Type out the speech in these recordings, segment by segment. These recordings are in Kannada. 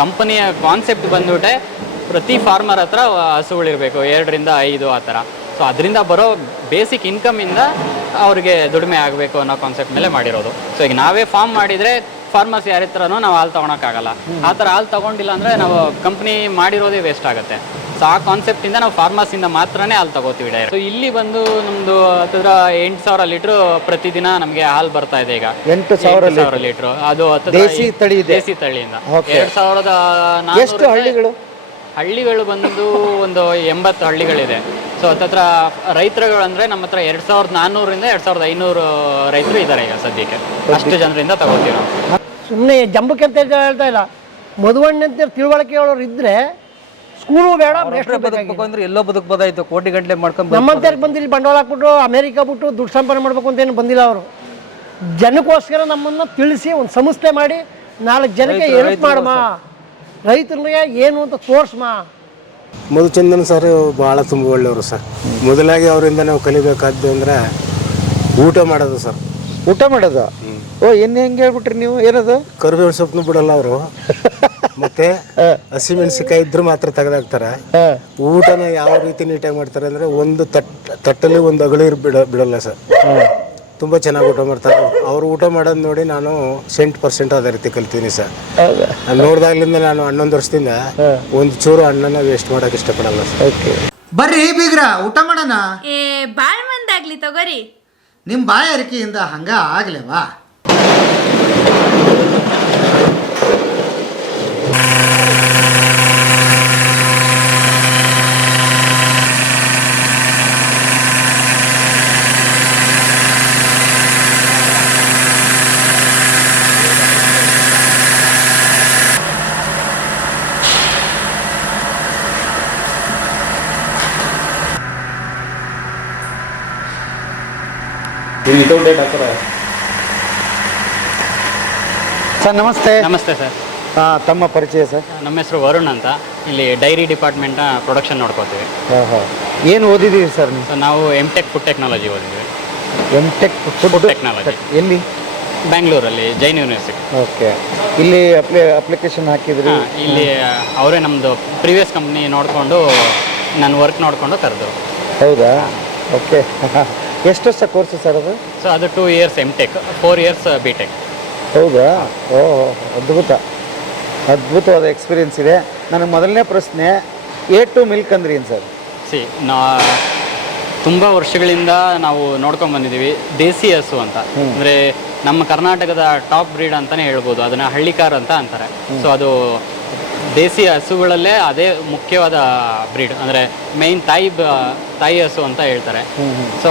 ಕಂಪನಿಯ ಕಾನ್ಸೆಪ್ಟ್ ಬಂದ್ಬಿಟ್ಟೆ ಪ್ರತಿ ಫಾರ್ಮರ್ ಹತ್ರ ಹಸುಗಳಿರಬೇಕು 2ರಿಂದ 5 ಆ ಥರ. ಸೊ ಅದರಿಂದ ಬರೋ ಬೇಸಿಕ್ ಇನ್ಕಮಿಂದ ಅವ್ರಿಗೆ ದುಡಿಮೆ ಆಗಬೇಕು ಅನ್ನೋ ಕಾನ್ಸೆಪ್ಟ್ ಮೇಲೆ ಮಾಡಿರೋದು. ಸೊ ಈಗ ನಾವೇ ಫಾರ್ಮ್ ಮಾಡಿದರೆ ಫಾರ್ಮರ್ಸ್ ಯಾರ ಹತ್ರನೂ ನಾವು ಹಾಲು ತೊಗೊಳಕ್ಕಾಗಲ್ಲ. ಆ ಥರ ಹಾಲು ತೊಗೊಂಡಿಲ್ಲ ಅಂದರೆ ನಾವು ಕಂಪ್ನಿ ಮಾಡಿರೋದೇ ವೇಸ್ಟ್ ಆಗುತ್ತೆ. ಸೊ ಆ ಕಾನ್ಸೆಪ್ಟಿಂದ ನಾವು ಫಾರ್ಮರ್ಸಿಂದ ಮಾತ್ರನೇ ಹಾಲು ತಗೋತೀವಿ ಡೈರೆಕ್ಟ್. ಸೊ ಇಲ್ಲಿ ಬಂದು ನಮ್ಮದು ಹತ್ತಿರ 8,000 ಲೀಟ್ರು ಪ್ರತಿದಿನ ನಮಗೆ ಹಾಲು ಬರ್ತಾ ಇದೆ ಈಗ. 8,000 ಲೀಟ್ರು. ಅದು ದೇಸಿ ತಳಿಯಿಂದ 2,400 ಹಳ್ಳಿಗಳು ಬಂದು ಒಂದು 80 ಹಳ್ಳಿಗಳಿದೆ. ಸೊ ಹತ್ತತ್ರ ರೈತರುಗಳು ಅಂದರೆ ನಮ್ಮ ಹತ್ರ 2,400ರಿಂದ 2,500 ರೈತರು ಇದ್ದಾರೆ ಈಗ ಸದ್ಯಕ್ಕೆ. ಅಷ್ಟು ಜನರಿಂದ ತಗೋತೀವಿ ನಾವು. ಸುಮ್ಮನೆ ಜಂಬಕ್ಕೆ ಅಂತ ಹೇಳ್ತಾ ಇಲ್ಲ, ಮದುವಣ್ಣಂತ ತಿಳುವಳಿಕೆ ಹೇಳೋರು ಇದ್ರೆ ಸ್ಕೂಲು ಬೇಡ, ಬದುಕಬೇಕು ಅಂದ್ರೆ ಎಲ್ಲೋ ಬದುಕಬೋದಾಯ್ತು. ಕೋಟಿ ಗಂಟಲೆ ಮಾಡ್ಕೊಂಡು ನಮ್ಮಂತವ್ರಿಗೆ ಬಂದು ಇಲ್ಲಿ ಬಂಡವಾಳ ಹಾಕ್ಬಿಟ್ಟು ಅಮೇರಿಕಾ ಬಿಟ್ಟು ದುಡ್ಡು ಸಂಪಾದನೆ ಮಾಡಬೇಕು ಅಂತ ಏನು ಬಂದಿಲ್ಲ ಅವರು. ಜನಕ್ಕೋಸ್ಕರ ನಮ್ಮನ್ನು ತಿಳಿಸಿ ಒಂದು ಸಂಸ್ಥೆ ಮಾಡಿ 4 ಜನಕ್ಕೆ ಹೆಲ್ಪ್ ಮಾಡಮ್ಮ, ರೈತರಿಗೆ ಏನು ಅಂತ ತೋರ್ಸಮ್ಮ. ಮಧುಚಂದನ್ ಸರ್ ಭಾಳ ತುಂಬ ಒಳ್ಳೆಯವರು ಸರ್. ಮೊದಲಾಗಿ ಅವರಿಂದ ನಾವು ಕಲಿಬೇಕಾದ್ದು ಅಂದರೆ ಊಟ ಮಾಡೋದು ಸರ್. ಊಟ ಮಾಡೋದು? ಓ, ಹೆಂಗೆ ಹೇಳ್ಬಿಟ್ರಿ ನೀವು? ಏನದು? ಕರಿಬೇವು ಸೊಪ್ಪನ್ನು ಬಿಡಲ್ಲ ಅವರು. ಮತ್ತೆ ಹಸಿಮೆಣಸಿಕಾಯಿ ಇದ್ರು ಮಾತ್ರ ತೆಗೆದಾಕ್ತಾರೆ. ಊಟನ ಯಾವ ರೀತಿ ನೀಟಾಗಿ ಮಾಡ್ತಾರೆ ಅಂದರೆ ಒಂದು ತಟ್ಟಲ್ಲಿ ಒಂದು ಅಗಳು ಬಿಡಲ್ಲ ಸರ್. ತುಂಬ ಚೆನ್ನಾಗಿ ಊಟ ಮಾಡ್ತಾರೆ. ಅವರು ಊಟ ಮಾಡೋದು ನೋಡಿ ನಾನು 100% ಅದೇ ರೀತಿ ಕಲ್ತೀನಿ ಸರ್. ನಾನು ನೋಡ್ದಾಗ್ಲಿಂದ ನಾನು 11 ವರ್ಷದಿಂದ ಒಂದು ಚೂರು ಹಣ್ಣನ್ನ ವೇಸ್ಟ್ ಮಾಡೋಕೆ ಇಷ್ಟಪಡಲ್ಲ ಸರ್. ಓಕೆ, ಬರ್ರಿ ಬೀಗ್ರ ಊಟ ಮಾಡೋಣ. ಬಾಳ್ ಮಂದಾಗ್ಲಿ ತಗೋರಿ. ನಿಮ್ಮ ಬಾಯಾರಿಕೆಯಿಂದ ಹಂಗ ಆಗ್ಲೇವಾ? ಸರ್ ನಮಸ್ತೆ. ನಮಸ್ತೆ ಸರ್. ತಮ್ಮ ಪರಿಚಯ ಸರ್? ನಮ್ಮ ಹೆಸರು ವರುಣ್ ಅಂತ. ಇಲ್ಲಿ ಡೈರಿ ಡಿಪಾರ್ಟ್ಮೆಂಟ್ನ ಪ್ರೊಡಕ್ಷನ್ ನೋಡ್ಕೋತೀವಿ. ಏನು ಓದಿದ್ದೀವಿ ಸರ್ ನೀವು? ಸೊ ನಾವು M.Tech ಫುಡ್ ಟೆಕ್ನಾಲಜಿ ಓದಿದ್ವಿ. M.Tech ಫುಡ್ ಟೆಕ್ನಾಲಜಿ ಎಲ್ಲಿ? ಬ್ಯಾಂಗ್ಳೂರಲ್ಲಿ ಜೈನ್ ಯೂನಿವರ್ಸಿಟಿ. ಓಕೆ, ಇಲ್ಲಿ ಅಪ್ಲಿಕೇಶನ್ ಹಾಕಿದ್ರಿ? ಇಲ್ಲಿ ಅವರೇ ನಮ್ಮದು ಪ್ರೀವಿಯಸ್ ಕಂಪ್ನಿ ನೋಡಿಕೊಂಡು ನನ್ನ ವರ್ಕ್ ನೋಡಿಕೊಂಡು ಕರೆದು. ಹೌದಾ? ಓಕೆ. ಎಷ್ಟು ವರ್ಷ ಕೋರ್ಸು ಸರ್ ಅದು? ಸೊ ಅದು 2 years M.Tech, 4 years B.Tech. ಹೌದಾ? ಅದ್ಭುತವಾದ ಎಕ್ಸ್ಪೀರಿಯನ್ಸ್ ಇದೆ. ನನಗೆ ಮೊದಲನೇ ಪ್ರಶ್ನೆ, A2 ಮಿಲ್ಕ್ ಅಂದ್ರೆ ಏನು ಸರ್? ತುಂಬ ವರ್ಷಗಳಿಂದ ನಾವು ನೋಡ್ಕೊಂಡು ಬಂದಿದ್ದೀವಿ ದೇಸಿ ಹಸು ಅಂತ. ಅಂದರೆ ನಮ್ಮ ಕರ್ನಾಟಕದ ಟಾಪ್ ಬ್ರೀಡ್ ಅಂತಲೇ ಹೇಳ್ಬೋದು. ಅದನ್ನು ಹಳ್ಳಿಕಾರ್ ಅಂತ ಅಂತಾರೆ. ಸೊ ಅದು ದೇಸಿ ಹಸುಗಳಲ್ಲೇ ಅದೇ ಮುಖ್ಯವಾದ ಬ್ರೀಡ್. ಅಂದರೆ ಮೇಯ್ನ್ ತಾಯಿ ಹಸು ಅಂತ ಹೇಳ್ತಾರೆ. ಸೊ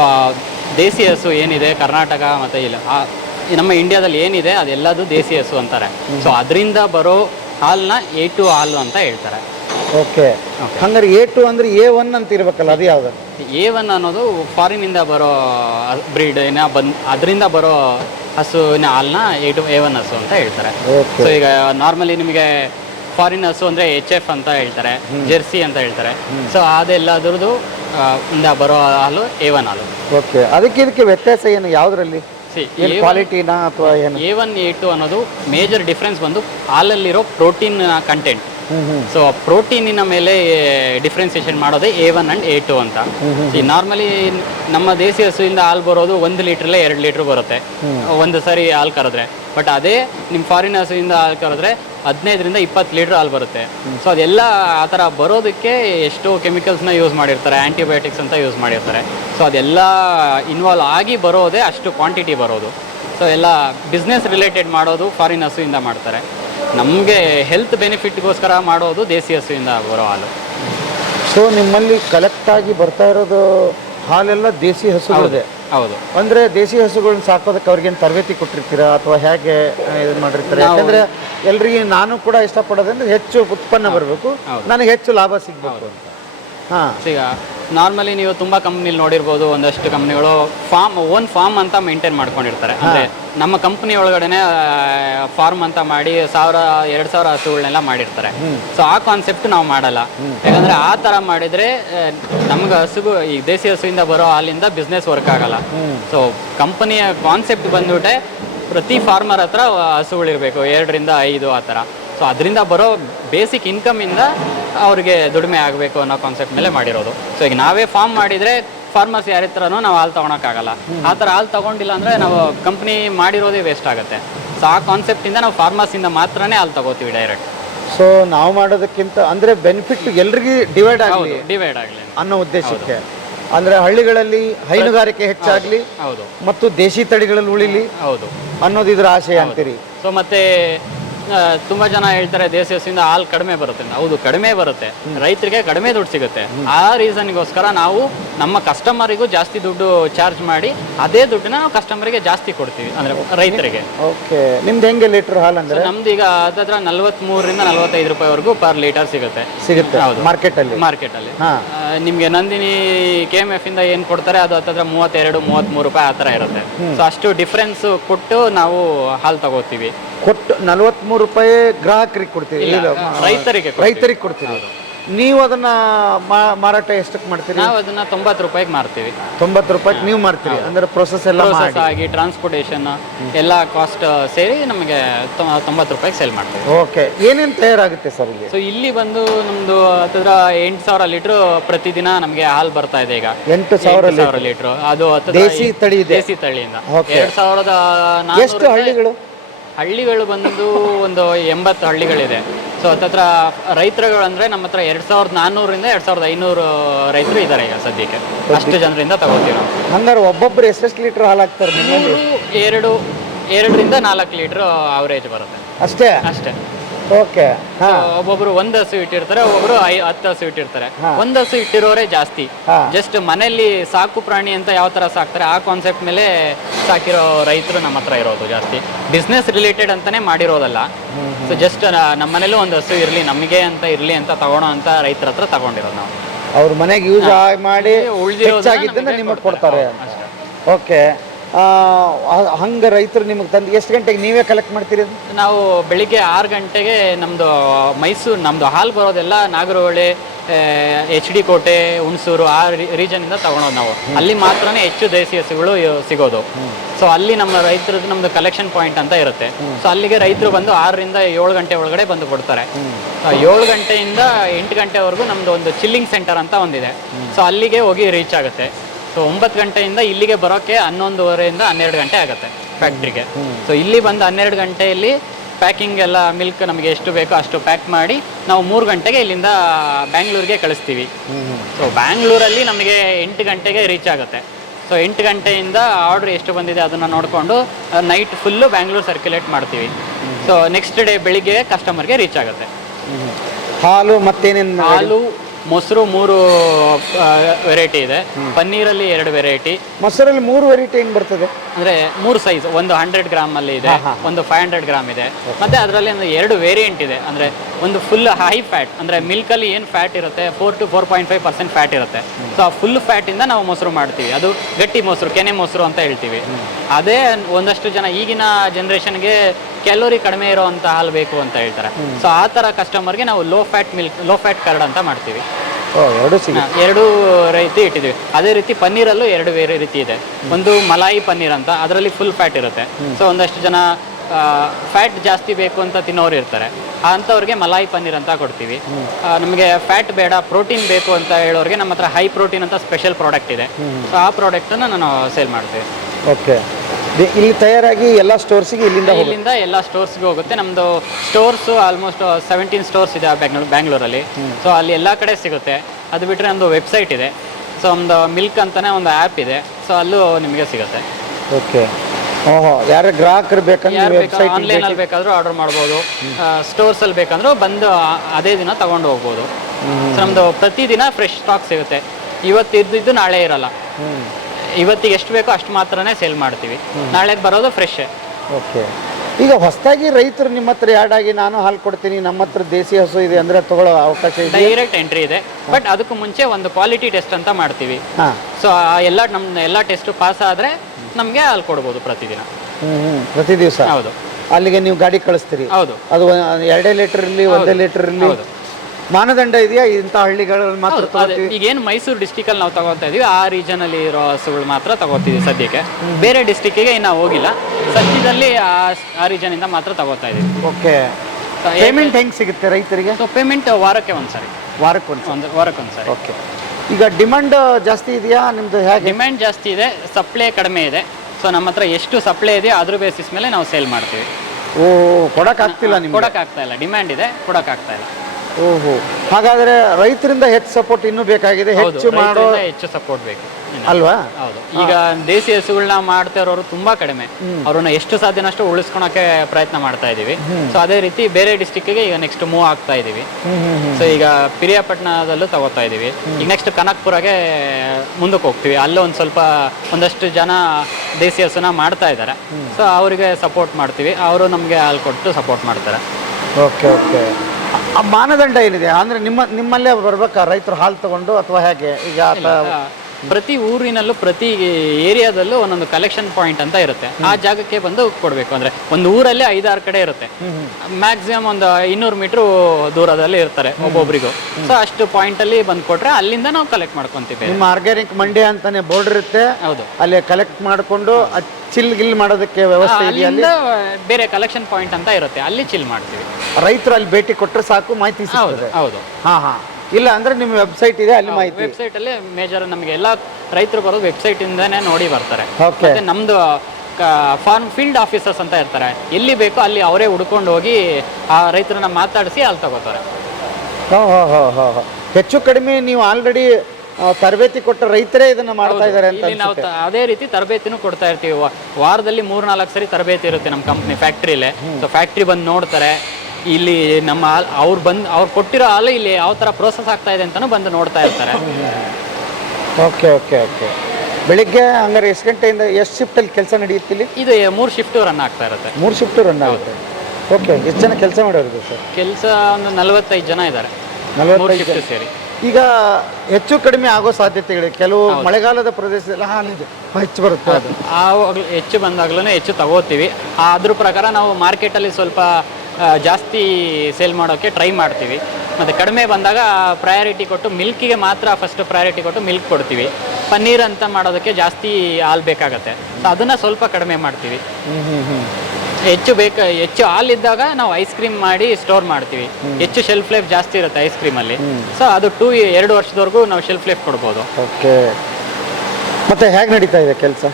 ದೇಸಿ ಹಸು ಏನಿದೆ ಕರ್ನಾಟಕ ಮತ್ತು ಇಲ್ಲ ನಮ್ಮ ಇಂಡಿಯಾದಲ್ಲಿ ಏನಿದೆ ಅದೆಲ್ಲದು ದೇಸಿ ಹಸು ಅಂತಾರೆ. ಸೊ ಅದರಿಂದ ಬರೋ ಹಾಲನ್ನ A2 ಹಾಲು ಅಂತ ಹೇಳ್ತಾರೆ. ಓಕೆ, ಹಂಗಾರೆ A2 ಅಂದ್ರೆ A1 ಅಂತ ಇರ್ಬೇಕಲ್ಲ, ಅದು ಯಾವ್ದು? A1 ಅನ್ನೋದು ಫಾರಿನಿಂದ ಬರೋ ಬ್ರೀಡ್ ಅದರಿಂದ ಬರೋ ಹಸುವಿನ ಹಾಲನ್ನ A1 ಹಸು ಅಂತ ಹೇಳ್ತಾರೆ. ಸೊ ಈಗ ನಾರ್ಮಲಿ ನಿಮಗೆ ಫಾರಿನ್ ಹಸು ಅಂದರೆ HF ಅಂತ ಹೇಳ್ತಾರೆ, ಜೆರ್ಸಿ ಅಂತ ಹೇಳ್ತಾರೆ. ಸೊ ಅದೆಲ್ಲದ್ರದ್ದು ಇಂದ ಬರೋ ಹಾಲು A1 ಹಾಲು. ಓಕೆ, ಇದಕ್ಕೆ ವ್ಯತ್ಯಾಸ ಏನು? ಯಾವುದರಲ್ಲಿ? ಕ್ವಾಲಿಟಿನಾ ಅಥವಾ ಏನು? A1 A2 ಅನ್ನೋದು ಮೇಜರ್ ಡಿಫ್ರೆನ್ಸ್ ಬಂದು ಹಾಲಲ್ಲಿರೋ ಪ್ರೋಟೀನ್ ಕಂಟೆಂಟ್. ಸೊ ಪ್ರೋಟೀನಿನ ಮೇಲೆ ಡಿಫ್ರೆನ್ಸಿಯೇಷನ್ ಮಾಡೋದೇ A1 ಆ್ಯಂಡ್ A2 ಅಂತ. ಈ ನಾರ್ಮಲಿ ನಮ್ಮ ದೇಸಿ ಹಸುವಿಂದ ಹಾಲು ಬರೋದು 1 ಲೀಟ್ರಲ್ಲೇ 2 ಲೀಟ್ರ್ ಬರುತ್ತೆ ಒಂದು ಸರಿ ಹಾಲು ಕರೆದ್ರೆ. ಬಟ್ ಅದೇ ನಿಮ್ಮ ಫಾರಿನ್ ಹಸುವಿಂದ ಹಾಲು ಕರೆದ್ರೆ 15ರಿಂದ 20 ಲೀಟ್ರ್ ಹಾಲು ಬರುತ್ತೆ. ಸೊ ಅದೆಲ್ಲ ಆ ಥರ ಬರೋದಕ್ಕೆ ಎಷ್ಟೋ ಕೆಮಿಕಲ್ಸ್ನ ಯೂಸ್ ಮಾಡಿರ್ತಾರೆ, ಆ್ಯಂಟಿಬಯೋಟಿಕ್ಸ್ ಅಂತ ಯೂಸ್ ಮಾಡಿರ್ತಾರೆ. ಸೊ ಅದೆಲ್ಲ ಇನ್ವಾಲ್ವ್ ಆಗಿ ಬರೋದೇ ಅಷ್ಟು ಕ್ವಾಂಟಿಟಿ ಬರೋದು. ಸೊ ಎಲ್ಲ ಬಿಸ್ನೆಸ್ ರಿಲೇಟೆಡ್ ಮಾಡೋದು ಫಾರಿನ್ ಹಸುವಿಂದ ಮಾಡ್ತಾರೆ. ನಮಗೆ ಹೆಲ್ತ್ ಬೆನಿಫಿಟ್ಗೋಸ್ಕರ ಮಾಡೋದು ದೇಸಿ ಹಸುವಿಂದ ಬರೋ ಹಾಲು. ಸೊ ನಿಮ್ಮಲ್ಲಿ ಕಲೆಕ್ಟಾಗಿ ಬರ್ತಾ ಇರೋದು ಹಾಲೆಲ್ಲ ದೇಸಿ ಹಸುಗಳಿದೆ? ಹೌದು. ಅಂದರೆ ದೇಸಿ ಹಸುಗಳನ್ನ ಸಾಕೋದಕ್ಕೆ ಅವ್ರಿಗೇನು ತರಬೇತಿ ಕೊಟ್ಟಿರ್ತೀರಾ ಅಥವಾ ಹೇಗೆ ಇದು ಮಾಡಿರ್ತಾರೆ? ಯಾಕಂದರೆ ಎಲ್ರಿಗೆ ನಾನು ಕೂಡ ಇಷ್ಟಪಡೋದಂದ್ರೆ ಹೆಚ್ಚು ಉತ್ಪನ್ನ ಬರಬೇಕು, ನನಗೆ ಹೆಚ್ಚು ಲಾಭ ಸಿಗಬೇಕು ಅಂತ. ಈಗ ನಾರ್ಮಲಿ ನೀವು ತುಂಬ ಕಂಪ್ನಿಲಿ ನೋಡಿರ್ಬೋದು, ಒಂದಷ್ಟು ಕಂಪ್ನಿಗಳು ಓನ್ ಫಾರ್ಮ್ ಅಂತ ಮೇಂಟೈನ್ ಮಾಡ್ಕೊಂಡಿರ್ತಾರೆ. ಅಂದರೆ ನಮ್ಮ ಕಂಪ್ನಿ ಒಳಗಡೆನೆ ಫಾರ್ಮ್ ಅಂತ ಮಾಡಿ 1,000-2,000 ಹಸುಗಳನ್ನೆಲ್ಲ ಮಾಡಿರ್ತಾರೆ. ಸೊ ಆ ಕಾನ್ಸೆಪ್ಟ್ ನಾವು ಮಾಡಲ್ಲ. ಯಾಕಂದರೆ ಆ ಥರ ಮಾಡಿದರೆ ನಮ್ಗೆ ಈ ದೇಸಿ ಹಸುವಿಂದ ಬರೋ ಹಾಲಿಂದ ಬಿಸ್ನೆಸ್ ವರ್ಕ್ ಆಗಲ್ಲ. ಸೊ ಕಂಪನಿಯ ಕಾನ್ಸೆಪ್ಟ್ ಬಂದ್ಬಿಟ್ಟೆ ಪ್ರತಿ ಫಾರ್ಮರ್ ಹತ್ರ ಹಸುಗಳಿರಬೇಕು 2ರಿಂದ 5 ಆ ಥರ. ಸೊ ಸೊ ಅದರಿಂದ ಬರೋ ಬೇಸಿಕ್ ಇನ್ಕಮಿಂದ ಅವ್ರಿಗೆ ದುಡಿಮೆ ಆಗಬೇಕು ಅನ್ನೋ ಕಾನ್ಸೆಪ್ಟ್ ಮೇಲೆ ಮಾಡಿರೋದು. ಸೊ ಈಗ ನಾವೇ ಫಾರ್ಮ್ ಮಾಡಿದರೆ ಫಾರ್ಮರ್ಸ್ ಯಾರ ಹತ್ರನೂ ನಾವು ಹಾಲು ತೊಗೊಳಕ್ಕಾಗಲ್ಲ. ಆ ಥರ ಹಾಲು ತೊಗೊಂಡಿಲ್ಲ ಅಂದರೆ ನಾವು ಕಂಪ್ನಿ ಮಾಡಿರೋದೇ ವೇಸ್ಟ್ ಆಗುತ್ತೆ. ಸೊ ಆ ಕಾನ್ಸೆಪ್ಟಿಂದ ನಾವು ಫಾರ್ಮರ್ಸಿಂದ ಮಾತ್ರನೇ ಹಾಲು ತಗೋತೀವಿ ಡೈರೆಕ್ಟ್. ಸೊ ನಾವು ಮಾಡೋದಕ್ಕಿಂತ ಅಂದರೆ ಬೆನಿಫಿಟ್ ಎಲ್ರಿಗೂ ಡಿವೈಡ್ ಆಗಲಿ ಅನ್ನೋ ಉದ್ದೇಶಕ್ಕೆ, ಅಂದರೆ ಹಳ್ಳಿಗಳಲ್ಲಿ ಹೈನುಗಾರಿಕೆ ಹೆಚ್ಚಾಗಲಿ ಹೌದು ಮತ್ತು ದೇಶಿ ತಳಿಗಳಲ್ಲಿ ಉಳಿಲಿ ಹೌದು ಅನ್ನೋದು ಇದ್ರ ಆಶಯ ಅಂತೀರಿ. ಸೊ ಮತ್ತೆ ತುಂಬಾ ಜನ ಹೇಳ್ತಾರೆ ದೇಸಿ ಹಸುವಿಂದ ಹಾಲು ಕಡಿಮೆ ಬರುತ್ತೆ. ಹೌದು, ಕಡಿಮೆ ಬರುತ್ತೆ, ರೈತರಿಗೆ ಕಡಿಮೆ ದುಡ್ಡು ಸಿಗುತ್ತೆ. ಆ ರೀಸನ್ಗೋಸ್ಕರ ನಾವು ನಮ್ಮ ಕಸ್ಟಮರಿಗೂ ಜಾಸ್ತಿ ದುಡ್ಡು ಚಾರ್ಜ್ ಮಾಡಿ ಅದೇ ದುಡ್ಡನ್ನ ನಾವು ಕಸ್ಟಮರಿಗೆ ಜಾಸ್ತಿ ಕೊಡ್ತೀವಿ, ಅಂದ್ರೆ ರೈತರಿಗೆ. ಓಕೆ, ನಿಮ್ದು ಹೆಂಗೆ ಲೀಟರ್ ಹಾಲು ಅಂದ್ರೆ? ನಮ್ದು ಈಗ ಹತ್ರ 43ರಿಂದ 45 ರೂಪಾಯಿವರೆಗೂ ಪರ್ ಲೀಟರ್ ಸಿಗುತ್ತೆ. ಹೌದು, ಮಾರ್ಕೆಟ್ ಅಲ್ಲಿ. ನಿಮ್ಗೆ ನಂದಿನಿ KMF ಇಂದ ಏನ್ ಕೊಡ್ತಾರೆ ಅದು ಹತ್ರ 32-33 ರೂಪಾಯಿ ಆ ಥರ ಇರುತ್ತೆ. ಸೊ ಅಷ್ಟು ಡಿಫ್ರೆನ್ಸ್ ಕೊಟ್ಟು ನಾವು ಹಾಲು ತಗೋತೀವಿ. ಕೊಟ್ಟು 43 ರೂಪಾಯಿ ಗ್ರಾಹಕರಿಗೆ ಕೊಡ್ತೀವಿ, ರೈತರಿಗೆ ಕೊಡ್ತೀವಿ. ನೀವು ಅದನ್ನ ಮಾರಾಟ ಎಷ್ಟಕ್ಕೆ ಮಾಡ್ತೀರಿ? ನಾವು ಅದನ್ನ 90 ರೂಪಾಯಿಗೆ ಮಾರ್ತೀವಿ. 90 ರೂಪಾಯಿಗೆ ನೀವು ಮಾರ್ತೀರಿ, ಅಂದ್ರೆ ಪ್ರೊಸೆಸ್ ಎಲ್ಲ ಆಗಿ ಟ್ರಾನ್ಸ್ಪೋರ್ಟೇಷನ್ ಎಲ್ಲ ಕಾಸ್ಟ್ ಸೇರಿ ನಮಗೆ 90 ರೂಪಾಯಿಗೆ ಸೇಲ್ ಮಾಡ್ತೀವಿ. ಓಕೆ, ಏನೇನು ತಯಾರಾಗುತ್ತೆ ಸರ್ ಇಲ್ಲಿ? ಸೊ ಇಲ್ಲಿ ಬಂದು ನಮ್ದು ಹತ್ತಿರ 8,000 ಲೀಟರ್ ಪ್ರತಿದಿನ ನಮಗೆ ಹಾಲು ಬರ್ತಾ ಇದೆ. ಈಗ 8,000 ಲೀಟರ್ ಅದು ದೇಸಿ ತಳಿ ಇದೆ. ದೇಸಿ ತಳಿಯಿಂದ 2,400. ಎಷ್ಟು ಹಳ್ಳಿಗಳು ಬಂದು ಒಂದು 80 ಹಳ್ಳಿಗಳಿದೆ. ಸೊ ಹತ್ತತ್ರ ರೈತರುಗಳು ಅಂದ್ರೆ ನಮ್ಮ ಹತ್ರ 2,400ರಿಂದ 2,500 ರೈತರು ಇದ್ದಾರೆ ಈಗ ಸದ್ಯಕ್ಕೆ. ಅಷ್ಟು ಜನರಿಂದ ತಗೋತೀವಿ ನಾವು. ಹಂಗಾರೆ ಒಬ್ಬೊಬ್ರು ಎಷ್ಟು ಲೀಟರ್ ಹಾಲು ಹಾಕ್ತಾರೆ? 2ರಿಂದ 4 ಲೀಟರ್ ಅವರೇಜ್ ಬರುತ್ತೆ ಅಷ್ಟೇ. ಓಕೆ, ಒಬ್ಬೊಬ್ರು 1 ಹಸು ಇಟ್ಟಿರ್ತಾರೆ, ಒಬ್ಬೊಬ್ರು 10 ಹಸು ಇಟ್ಟಿರ್ತಾರೆ. 1 ಹಸು ಇಟ್ಟಿರೋರೇ ಜಾಸ್ತಿ. ಜಸ್ಟ್ ಮನೆಯಲ್ಲಿ ಸಾಕು ಪ್ರಾಣಿ ಅಂತ ಯಾವ ತರ ಸಾಕ್ತಾರೆ ಆ ಕಾನ್ಸೆಪ್ಟ್ ಮೇಲೆ ಸಾಕಿರೋ ರೈತರು ನಮ್ಮ ಹತ್ರ ಇರೋದು ಜಾಸ್ತಿ. ಬಿಸ್ನೆಸ್ ರಿಲೇಟೆಡ್ ಅಂತಾನೆ ಮಾಡಿರೋದಲ್ಲ. ಸೊ ಜಸ್ಟ್ ನಮ್ಮ ಮನೇಲೂ 1 ಹಸು ಇರ್ಲಿ, ನಮಗೆ ಅಂತ ಇರ್ಲಿ ಅಂತ ತಗೊಳೋ ಅಂತ ರೈತರ ಹತ್ರ ತಗೊಂಡಿರೋದು ನಾವು. ಅವ್ರ ಮನೆಗೆ ಯೂಸ್ ಮಾಡಿ ಹೆಚ್ಚಾಗಿದ್ದನ್ನ ನಿಮಗೆ ಕೊಡ್ತಾರೆ. ಓಕೆ, ಹಂಗೆ ರೈತರು ನಿಮಗೆ ತಂದು ಎಷ್ಟು ಗಂಟೆಗೆ ನೀವೇ ಕಲೆಕ್ಟ್ ಮಾಡ್ತೀರಿ? ನಾವು ಬೆಳಿಗ್ಗೆ 6 ಗಂಟೆಗೆ ನಮ್ಮದು ಹಾಲು ಬರೋದೆಲ್ಲ ನಾಗರಹೊಳೆ, HD ಕೋಟೆ, ಹುಣಸೂರು ಆ ರೀಜನಿಂದ ತಗೊಳೋದು ನಾವು. ಅಲ್ಲಿ ಮಾತ್ರನೇ ಹೆಚ್ಚು ದೇಸಿ ಹಸುಗಳು ಸಿಗೋದು. ಸೊ ಅಲ್ಲಿ ನಮ್ಮ ರೈತರದ್ದು ನಮ್ದು ಕಲೆಕ್ಷನ್ ಪಾಯಿಂಟ್ ಅಂತ ಇರುತ್ತೆ. ಸೊ ಅಲ್ಲಿಗೆ ರೈತರು ಬಂದು 6ರಿಂದ 7 ಗಂಟೆ ಒಳಗಡೆ ಬಂದು ಕೊಡ್ತಾರೆ. 7 ಗಂಟೆಯಿಂದ 8 ಗಂಟೆವರೆಗೂ ನಮ್ದು ಒಂದು ಚಿಲ್ಲಿಂಗ್ ಸೆಂಟರ್ ಅಂತ ಒಂದಿದೆ. ಸೊ ಅಲ್ಲಿಗೆ ಹೋಗಿ ರೀಚ್ ಆಗುತ್ತೆ. ಸೊ 9 ಗಂಟೆಯಿಂದ ಇಲ್ಲಿಗೆ ಬರೋಕ್ಕೆ 11:30ರಿಂದ 12 ಗಂಟೆ ಆಗುತ್ತೆ ಫ್ಯಾಕ್ಟ್ರಿಗೆ. ಸೊ ಇಲ್ಲಿ ಬಂದು 12 ಗಂಟೆಯಲ್ಲಿ ಪ್ಯಾಕಿಂಗ್ ಎಲ್ಲ ಮಿಲ್ಕ್ ನಮಗೆ ಎಷ್ಟು ಬೇಕೋ ಅಷ್ಟು ಪ್ಯಾಕ್ ಮಾಡಿ ನಾವು 3 ಗಂಟೆಗೆ ಇಲ್ಲಿಂದ ಬ್ಯಾಂಗ್ಳೂರಿಗೆ ಕಳಿಸ್ತೀವಿ. ಸೊ ಬ್ಯಾಂಗ್ಳೂರಲ್ಲಿ ನಮಗೆ 8 ಗಂಟೆಗೆ ರೀಚ್ ಆಗುತ್ತೆ. ಸೊ 8 ಗಂಟೆಯಿಂದ ಆರ್ಡ್ರ್ ಎಷ್ಟು ಬಂದಿದೆ ಅದನ್ನು ನೋಡಿಕೊಂಡು ನೈಟ್ ಫುಲ್ಲು ಬ್ಯಾಂಗ್ಳೂರು ಸರ್ಕ್ಯುಲೇಟ್ ಮಾಡ್ತೀವಿ. ಸೊ ನೆಕ್ಸ್ಟ್ ಡೇ ಬೆಳಿಗ್ಗೆ ಕಸ್ಟಮರ್ಗೆ ರೀಚ್ ಆಗುತ್ತೆ. ಹಾಲು ಮತ್ತೇನೇನು? ಹಾಲು, ಮೊಸರು 3 ವೆರೈಟಿ ಇದೆ. ಪನ್ನೀರಲ್ಲಿ 2 ವೆರೈಟಿ. ಮೊಸರಲ್ಲಿ 3 ವೆರೈಟಿ ಹೆಂಗ್ ಬರ್ತದೆ? ಅಂದ್ರೆ 3 ಸೈಜ್, ಒಂದು 100 ಗ್ರಾಮ್ ಅಲ್ಲಿ ಇದೆ, ಒಂದು 500 ಗ್ರಾಮ್ ಇದೆ. ಮತ್ತೆ ಅದರಲ್ಲಿ ಒಂದು 2 ವೇರಿಯಂಟ್ ಇದೆ. ಅಂದ್ರೆ ಒಂದು ಫುಲ್ ಹೈ ಫ್ಯಾಟ್, ಅಂದ್ರೆ ಮಿಲ್ಕ್ ಅಲ್ಲಿ ಏನು ಫ್ಯಾಟ್ ಇರುತ್ತೆ 4 to 4.5% ಫ್ಯಾಟ್ ಇರುತ್ತೆ. ಸೊ ಆ ಫುಲ್ ಫ್ಯಾಟ್ ಇಂದ ನಾವು ಮೊಸರು ಮಾಡ್ತೀವಿ. ಅದು ಗಟ್ಟಿ ಮೊಸರು, ಕೆನೆ ಮೊಸರು ಅಂತ ಹೇಳ್ತೀವಿ. ಅದೇ ಒಂದಷ್ಟು ಜನ ಈಗಿನ ಜನರೇಷನ್ಗೆ ಕ್ಯಾಲೋರಿ ಕಡಿಮೆ ಇರುವಂತ ಹಾಲು ಬೇಕು ಅಂತ ಹೇಳ್ತಾರೆ. ಸೊ ಆ ತರ ಕಸ್ಟಮರ್ಗೆ ನಾವು ಲೋ ಫ್ಯಾಟ್ ಕರ್ಡ್ ಅಂತ ಮಾಡ್ತೀವಿ. ಎರಡು ರೀತಿ ಇಟ್ಟಿದ್ದೀವಿ. ಅದೇ ರೀತಿ ಪನ್ನೀರಲ್ಲೂ 2 ಬೇರೆ ರೀತಿ ಇದೆ. ಒಂದು ಮಲಾಯಿ ಪನ್ನೀರ್ ಅಂತ, ಅದರಲ್ಲಿ ಫುಲ್ ಫ್ಯಾಟ್ ಇರುತ್ತೆ. ಸೊ ಒಂದಷ್ಟು ಜನ ಫ್ಯಾಟ್ ಜಾಸ್ತಿ ಬೇಕು ಅಂತ ತಿನ್ನೋರು ಇರ್ತಾರೆ, ಅಂಥವ್ರಿಗೆ ಮಲಾಯಿ ಪನ್ನೀರ್ ಅಂತ ಕೊಡ್ತೀವಿ. ನಮಗೆ ಫ್ಯಾಟ್ ಬೇಡ, ಪ್ರೋಟೀನ್ ಬೇಕು ಅಂತ ಹೇಳೋರಿಗೆ ನಮ್ಮ ಹತ್ರ ಹೈ ಪ್ರೋಟೀನ್ ಅಂತ ಸ್ಪೆಷಲ್ ಪ್ರಾಡಕ್ಟ್ ಇದೆ. ಸೊ ಆ ಪ್ರಾಡಕ್ಟನ್ನು ನಾನು ಸೇಲ್ ಮಾಡ್ತೀವಿ. ಓಕೆ, ಇಲ್ಲಿ ತಯಾರಾಗಿ ಎಲ್ಲ ಸ್ಟೋರ್ಸಿಗೆ ಇಲ್ಲಿಂದ ಎಲ್ಲ ಸ್ಟೋರ್ಸ್ಗೆ ಹೋಗುತ್ತೆ. ನಮ್ಮದು ಸ್ಟೋರ್ಸು ಆಲ್ಮೋಸ್ಟ್ 17 ಸ್ಟೋರ್ಸ್ ಇದೆ ಬ್ಯಾಂಗ್ಳೂರಲ್ಲಿ. ಸೊ ಅಲ್ಲಿ ಎಲ್ಲ ಕಡೆ ಸಿಗುತ್ತೆ. ಅದು ಬಿಟ್ಟರೆ ನಮ್ಮದು ವೆಬ್ಸೈಟ್ ಇದೆ. ಸೊ ಒಂದು ಮಿಲ್ಕ್ ಅಂತಲೇ ಒಂದು ಆ್ಯಪ್ ಇದೆ. ಸೊ ಅಲ್ಲೂ ನಿಮಗೆ ಸಿಗುತ್ತೆ. ಓಕೆ, ಯಾರು ಗ್ರಾಹಕರು ಬೇಕಂದ್ರೆ ಆನ್ಲೈನಲ್ಲಿ ಬೇಕಾದರೂ ಆರ್ಡರ್ ಮಾಡ್ಬೋದು. ಸ್ಟೋರ್ಸಲ್ಲಿ ಬೇಕಂದ್ರೂ ಬಂದು ಅದೇ ದಿನ ತಗೊಂಡು ಹೋಗ್ಬೋದು. ಸೊ ನಮ್ಮದು ಪ್ರತಿದಿನ ಫ್ರೆಶ್ ಸ್ಟಾಕ್ ಸಿಗುತ್ತೆ. ಇವತ್ತು ಇದ್ದಿದ್ದು ನಾಳೆ ಇರಲ್ಲ. ಇವತ್ತಿಗೆ ಎಷ್ಟು ಬೇಕೋ ಅಷ್ಟು ಮಾತ್ರನೇ ಸೇಲ್ ಮಾಡ್ತೀವಿ. ನಾಳೆಗೆ ಬರೋದು ಫ್ರೆಶ್. ಓಕೆ, ಈಗ ಹೊಸದಾಗಿ ರೈತರು ನಿಮ್ಮ ಹತ್ರ ಆ್ಯಡ್ ಆಗಿ ನಾನು ಹಾಲು ಕೊಡ್ತೀನಿ, ನಮ್ಮ ಹತ್ರ ದೇಸಿ ಹಸು ಇದೆ ಅಂದರೆ ತಗೊಳ್ಳೋ ಅವಕಾಶ ಇದೆ? ಡೈರೆಕ್ಟ್ ಎಂಟ್ರಿ ಇದೆ. ಬಟ್ ಅದಕ್ಕೂ ಮುಂಚೆ ಒಂದು ಕ್ವಾಲಿಟಿ ಟೆಸ್ಟ್ ಅಂತ ಮಾಡ್ತೀವಿ. ಸೊ ಎಲ್ಲ ಟೆಸ್ಟ್ ಪಾಸ್ ಆದರೆ ನಮಗೆ ಹಾಲು ಕೊಡ್ಬೋದು ಪ್ರತಿದಿನ. ಪ್ರತಿ ದಿವಸ? ಹೌದು. ಅಲ್ಲಿಗೆ ನೀವು ಗಾಡಿ ಕಳಿಸ್ತೀರಿ? ಹೌದು. ಅದು 2 ಲೀಟರ್ ಇರಲಿ, 1 ಲೀಟರ್ ಇರಲಿ, ಮಾನದಂಡ ಇದೆಯಾ? ಇಂಥ ಹಳ್ಳಿಗಳಲ್ಲಿ ಮಾತ್ರ ಈಗೇನು ಮೈಸೂರು ಡಿಸ್ಟಿಕ್ ಅಲ್ಲಿ ನಾವು ತಗೋತಾ ಇದೀವಿ ಆ ರೀಜನ್ ಅಲ್ಲಿ ಇರೋ ಹಸುಗಳು ಮಾತ್ರ ತಗೋತೀವಿ ಸದ್ಯಕ್ಕೆ. ಬೇರೆ ಡಿಸ್ಟಿಕ್ಕಿಗೆ ನಾವು ಹೋಗಿಲ್ಲ. ಸದ್ಯದಲ್ಲಿ ಆ ರೀಜನ್ ಇಂದ ಮಾತ್ರ ತಗೋತಾ ಇದೀವಿ. ಓಕೆ, ಪೇಮೆಂಟ್ ಹೆಂಗೆ ಸಿಗುತ್ತೆ ರೈತರಿಗೆ? ಸೊ ಪೇಮೆಂಟ್ ವಾರಕ್ಕೆ ಒಂದ್ಸರಿ. ವಾರಕ್ಕೊಂದ್ಸರಿ. ಓಕೆ. ಈಗ ಡಿಮಾಂಡ್ ಜಾಸ್ತಿ ಇದೆಯಾ ನಿಮ್ದು? ಹೇಗೆ? ಡಿಮ್ಯಾಂಡ್ ಜಾಸ್ತಿ ಇದೆ, ಸಪ್ಲೈ ಕಡಿಮೆ ಇದೆ. ಸೊ ನಮ್ಮ ಹತ್ರ ಎಷ್ಟು ಸಪ್ಲೈ ಇದೆಯೋ ಅದ್ರ ಬೇಸಿಸ್ ಮೇಲೆ ನಾವು ಸೇಲ್ ಮಾಡ್ತೀವಿ. ಓ, ಕೊಡಕ್ಕಾಗ್ತಿಲ್ಲ ನಿಮ್ಗೆ? ಕೊಡಕ್ಕಾಗ್ತಾ ಇಲ್ಲ, ಡಿಮ್ಯಾಂಡ್ ಇದೆ, ಕೊಡಕ್ಕಾಗ್ತಾ ಇಲ್ಲ. ಓಹೋ, ಹಾಗಾದ್ರೆ ರೈತರಿಂದ ಹೆಚ್ಚು ಸಪೋರ್ಟ್ ಇನ್ನೂ ಬೇಕಾಗಿದೆ, ಹೆಚ್ಚು ಮಾಡೋ ಹೆಚ್ಚು ಸಪೋರ್ಟ್ ಬೇಕು ಅಲ್ವಾ? ಹೌದು. ಈಗ ದೇಸಿ ಹಸುಗಳನ್ನ ಮಾಡ್ತಾ ಇರೋರು ತುಂಬಾ ಕಡಿಮೆ. ಅವ್ರನ್ನ ಎಷ್ಟು ಸಾಧ್ಯನಷ್ಟು ಉಳಿಸ್ಕೊಳಕ್ಕೆ ಪ್ರಯತ್ನ ಮಾಡ್ತಾ ಇದೀವಿ. ಸೊ ಅದೇ ರೀತಿ ಬೇರೆ ಡಿಸ್ಟಿಕ್ಗೆ ಈಗ ನೆಕ್ಸ್ಟ್ ಮೂವ್ ಆಗ್ತಾ ಇದೀವಿ. ಸೊ ಈಗ ಪಿರಿಯಾಪಟ್ಟಣದಲ್ಲೂ ತಗೋತಾ ಇದೀವಿ. ಈಗ ನೆಕ್ಸ್ಟ್ ಕನಕ್ಪುರಗೆ ಮುಂದಕ್ಕೆ ಹೋಗ್ತೀವಿ. ಅಲ್ಲೂ ಒಂದಷ್ಟು ಜನ ದೇಸಿ ಹಸುನ ಮಾಡ್ತಾ ಇದ್ದಾರೆ. ಸೊ ಅವರಿಗೆ ಸಪೋರ್ಟ್ ಮಾಡ್ತೀವಿ, ಅವರು ನಮಗೆ ಹಾಲು ಕೊಟ್ಟು ಸಪೋರ್ಟ್ ಮಾಡ್ತಾರೆ. Okay okay. ಆ ಮಾನದಂಡ ಏನಿದೆ ಅಂದ್ರೆ ನಿಮ್ಮಲ್ಲೇ ಬರ್ಬೇಕಾ ರೈತರು ಹಾಲು ತಗೊಂಡು, ಅಥವಾ ಹೇಗೆ? ಈಗ ಪ್ರತಿ ಊರಿನಲ್ಲೂ ಪ್ರತಿ ಏರಿಯಾದಲ್ಲೂ ಒಂದೊಂದು ಕಲೆಕ್ಷನ್ ಪಾಯಿಂಟ್ ಅಂತ ಇರುತ್ತೆ. ಆ ಜಾಗಕ್ಕೆ ಬಂದು ಕೊಡಬೇಕು. ಅಂದ್ರೆ ಒಂದು ಊರಲ್ಲಿ 5-6 ಕಡೆ ಇರುತ್ತೆ. ಮ್ಯಾಕ್ಸಿಮಮ್ ಒಂದು 200 ಮೀಟರ್ ದೂರದಲ್ಲಿ ಇರ್ತಾರೆ ಒಬ್ಬೊಬ್ರಿಗೂ. ಸೊ ಅಷ್ಟು ಪಾಯಿಂಟ್ ಅಲ್ಲಿ ಬಂದು ಕೊಟ್ರೆ ಅಲ್ಲಿಂದ ನಾವು ಕಲೆಕ್ಟ್ ಮಾಡ್ಕೊಂತೀವಿ. ನಿಮ್ಮ ಆರ್ಗ್ಯಾನಿಕ್ ಮಂಡಿ ಅಂತಾನೆ ಬೋರ್ಡ್ ಇರುತ್ತೆ. ಹೌದು. ಅಲ್ಲಿ ಕಲೆಕ್ಟ್ ಮಾಡಿಕೊಂಡು ಚಿಲ್ ಮಾಡೋದಕ್ಕೆ ವ್ಯವಸ್ಥೆ ಇದೆ. ಅಲ್ಲಿಂದ ಬೇರೆ ಕಲೆಕ್ಷನ್ ಪಾಯಿಂಟ್ ಅಂತ ಇರುತ್ತೆ, ಅಲ್ಲಿ ಚಿಲ್ ಮಾಡ್ತೀವಿ. ರೈತರು ಅಲ್ಲಿ ಭೇಟಿ ಕೊಟ್ಟರೆ ಸಾಕು, ಮಾಹಿತಿ ಸಿಗ್ತದೆ. ಹೌದು. ಹಾ. ಇಲ್ಲ ಅಂದ್ರೆ ನಿಮ್ಮ ವೆಬ್ಸೈಟ್ ಇದೆ, ಅಲ್ಲಿ ಮಾಹಿತಿ. ವೆಬ್ಸೈಟ್ ಅಲ್ಲಿ ಮೇಜರ್ ನಮಗೆ ಎಲ್ಲ ರೈತರು ಬರೋದು ವೆಬ್ಸೈಟ್ ಇಂದಾನೆ ನೋಡಿ ಬರ್ತಾರೆ. Okay. ಮತ್ತೆ ನಮ್ದು ಫೀಲ್ಡ್ ಆಫೀಸರ್ಸ್ ಅಂತ ಇರ್ತಾರೆ, ಎಲ್ಲಿ ಬೇಕೋ ಅಲ್ಲಿ ಅವರೇ ಹುಡ್ಕೊಂಡು ಹೋಗಿ ಆ ರೈತರನ್ನ ಮಾತಾಡಿಸಿ ಅಲ್ಲಿ ತಗೋತಾರೆ. ಹೆಚ್ಚು ಕಡಿಮೆ ನೀವು ಆಲ್ರೆಡಿ ತರಬೇತಿ ಕೊಟ್ಟ ರೈತರೇ ಇದನ್ನ ಮಾಡ್ತಾ ಇದ್ದಾರೆ ಅಂತ ಇಲ್ಲಿ ನಾವು ಅದೇ ರೀತಿ ತರಬೇತಿನೂ ಕೊಡ್ತಾ ಇರ್ತೀವಿ. ವಾರದಲ್ಲಿ 3-4 ಸರಿ ತರಬೇತಿ ಇರುತ್ತೆ ನಮ್ಮ ಕಂಪ್ನಿ ಫ್ಯಾಕ್ಟ್ರಿಲೇ. ಸೊ ಫ್ಯಾಕ್ಟ್ರಿ ಬಂದು ನೋಡ್ತಾರೆ, ಇಲ್ಲಿ ನಮ್ಮ ಅವ್ರು ಕೊಟ್ಟಿರೋ ಹಾಲು ಇಲ್ಲಿ ಯಾವ ಥರ ಪ್ರೋಸೆಸ್ ಆಗ್ತಾ ಇದೆ ಅಂತಾನು ಬಂದು ನೋಡ್ತಾ ಇರ್ತಾರೆ. Okay okay okay. ಬೆಳಿಗ್ಗೆ ಹಂಗಾರೆ ಎಷ್ಟು ಗಂಟೆಯಿಂದ ಎಷ್ಟು ಶಿಫ್ಟಲ್ಲಿ ಕೆಲಸ ನಡೆಯುತ್ತೆ ಇಲ್ಲಿ? ಇದು 3 ಶಿಫ್ಟ್ ರನ್ ಆಗ್ತಾ ಇರುತ್ತೆ. 3 ಶಿಫ್ಟ್ ರನ್ ಆಗುತ್ತೆ. ಓಕೆ. ಎಷ್ಟು ಜನ ಕೆಲಸ ಮಾಡೋರು ಸರ್? ಕೆಲಸ ಒಂದು 45 ಜನ ಇದ್ದಾರೆ, 45 ಶಿಫ್ಟ್ ಸೇರಿ. ಈಗ ಹೆಚ್ಚು ಕಡಿಮೆ ಆಗೋ ಸಾಧ್ಯತೆಗಳು ಕೆಲವು ಮಳೆಗಾಲದ ಪ್ರದೇಶದಲ್ಲಿ ಹಾಲಿದೆ ಹೆಚ್ಚು ಬರುತ್ತೆ. ಹೆಚ್ಚು ಬಂದಾಗ್ಲೂ ಹೆಚ್ಚು ತಗೋತೀವಿ. ಅದ್ರ ಪ್ರಕಾರ ನಾವು ಮಾರ್ಕೆಟಲ್ಲಿ ಸ್ವಲ್ಪ ಜಾಸ್ತಿ ಸೇಲ್ ಮಾಡೋಕ್ಕೆ ಟ್ರೈ ಮಾಡ್ತೀವಿ. ಮತ್ತು ಕಡಿಮೆ ಬಂದಾಗ ಪ್ರಯಾರಿಟಿ ಕೊಟ್ಟು ಮಿಲ್ಕಿಗೆ ಮಾತ್ರ ಫಸ್ಟ್ ಪ್ರಯಾರಿಟಿ ಕೊಟ್ಟು ಮಿಲ್ಕ್ ಕೊಡ್ತೀವಿ. ಪನ್ನೀರ್ ಅಂತ ಮಾಡೋದಕ್ಕೆ ಜಾಸ್ತಿ ಹಾಲು ಬೇಕಾಗತ್ತೆ. ಸೊ ಅದನ್ನು ಸ್ವಲ್ಪ ಕಡಿಮೆ ಮಾಡ್ತೀವಿ. ಹೆಚ್ಚು ಹಾಲಿದ್ದಾಗ ನಾವು ಐಸ್ ಕ್ರೀಮ್ ಮಾಡಿ ಸ್ಟೋರ್ ಮಾಡ್ತೀವಿ. ಹೆಚ್ಚು ಶೆಲ್ಫ್ ಲೈಫ್ ಜಾಸ್ತಿ ಇರುತ್ತೆ ಐಸ್ ಕ್ರೀಮಲ್ಲಿ. ಸೊ ಅದು 2 ವರ್ಷದವರೆಗೂ ನಾವು ಶೆಲ್ಫ್ ಲೈಫ್ ಕೊಡ್ಬೋದು. ಓಕೆ. ಮತ್ತೆ ಹೇಗೆ ನಡೀತಾ ಇದೆ ಕೆಲಸ?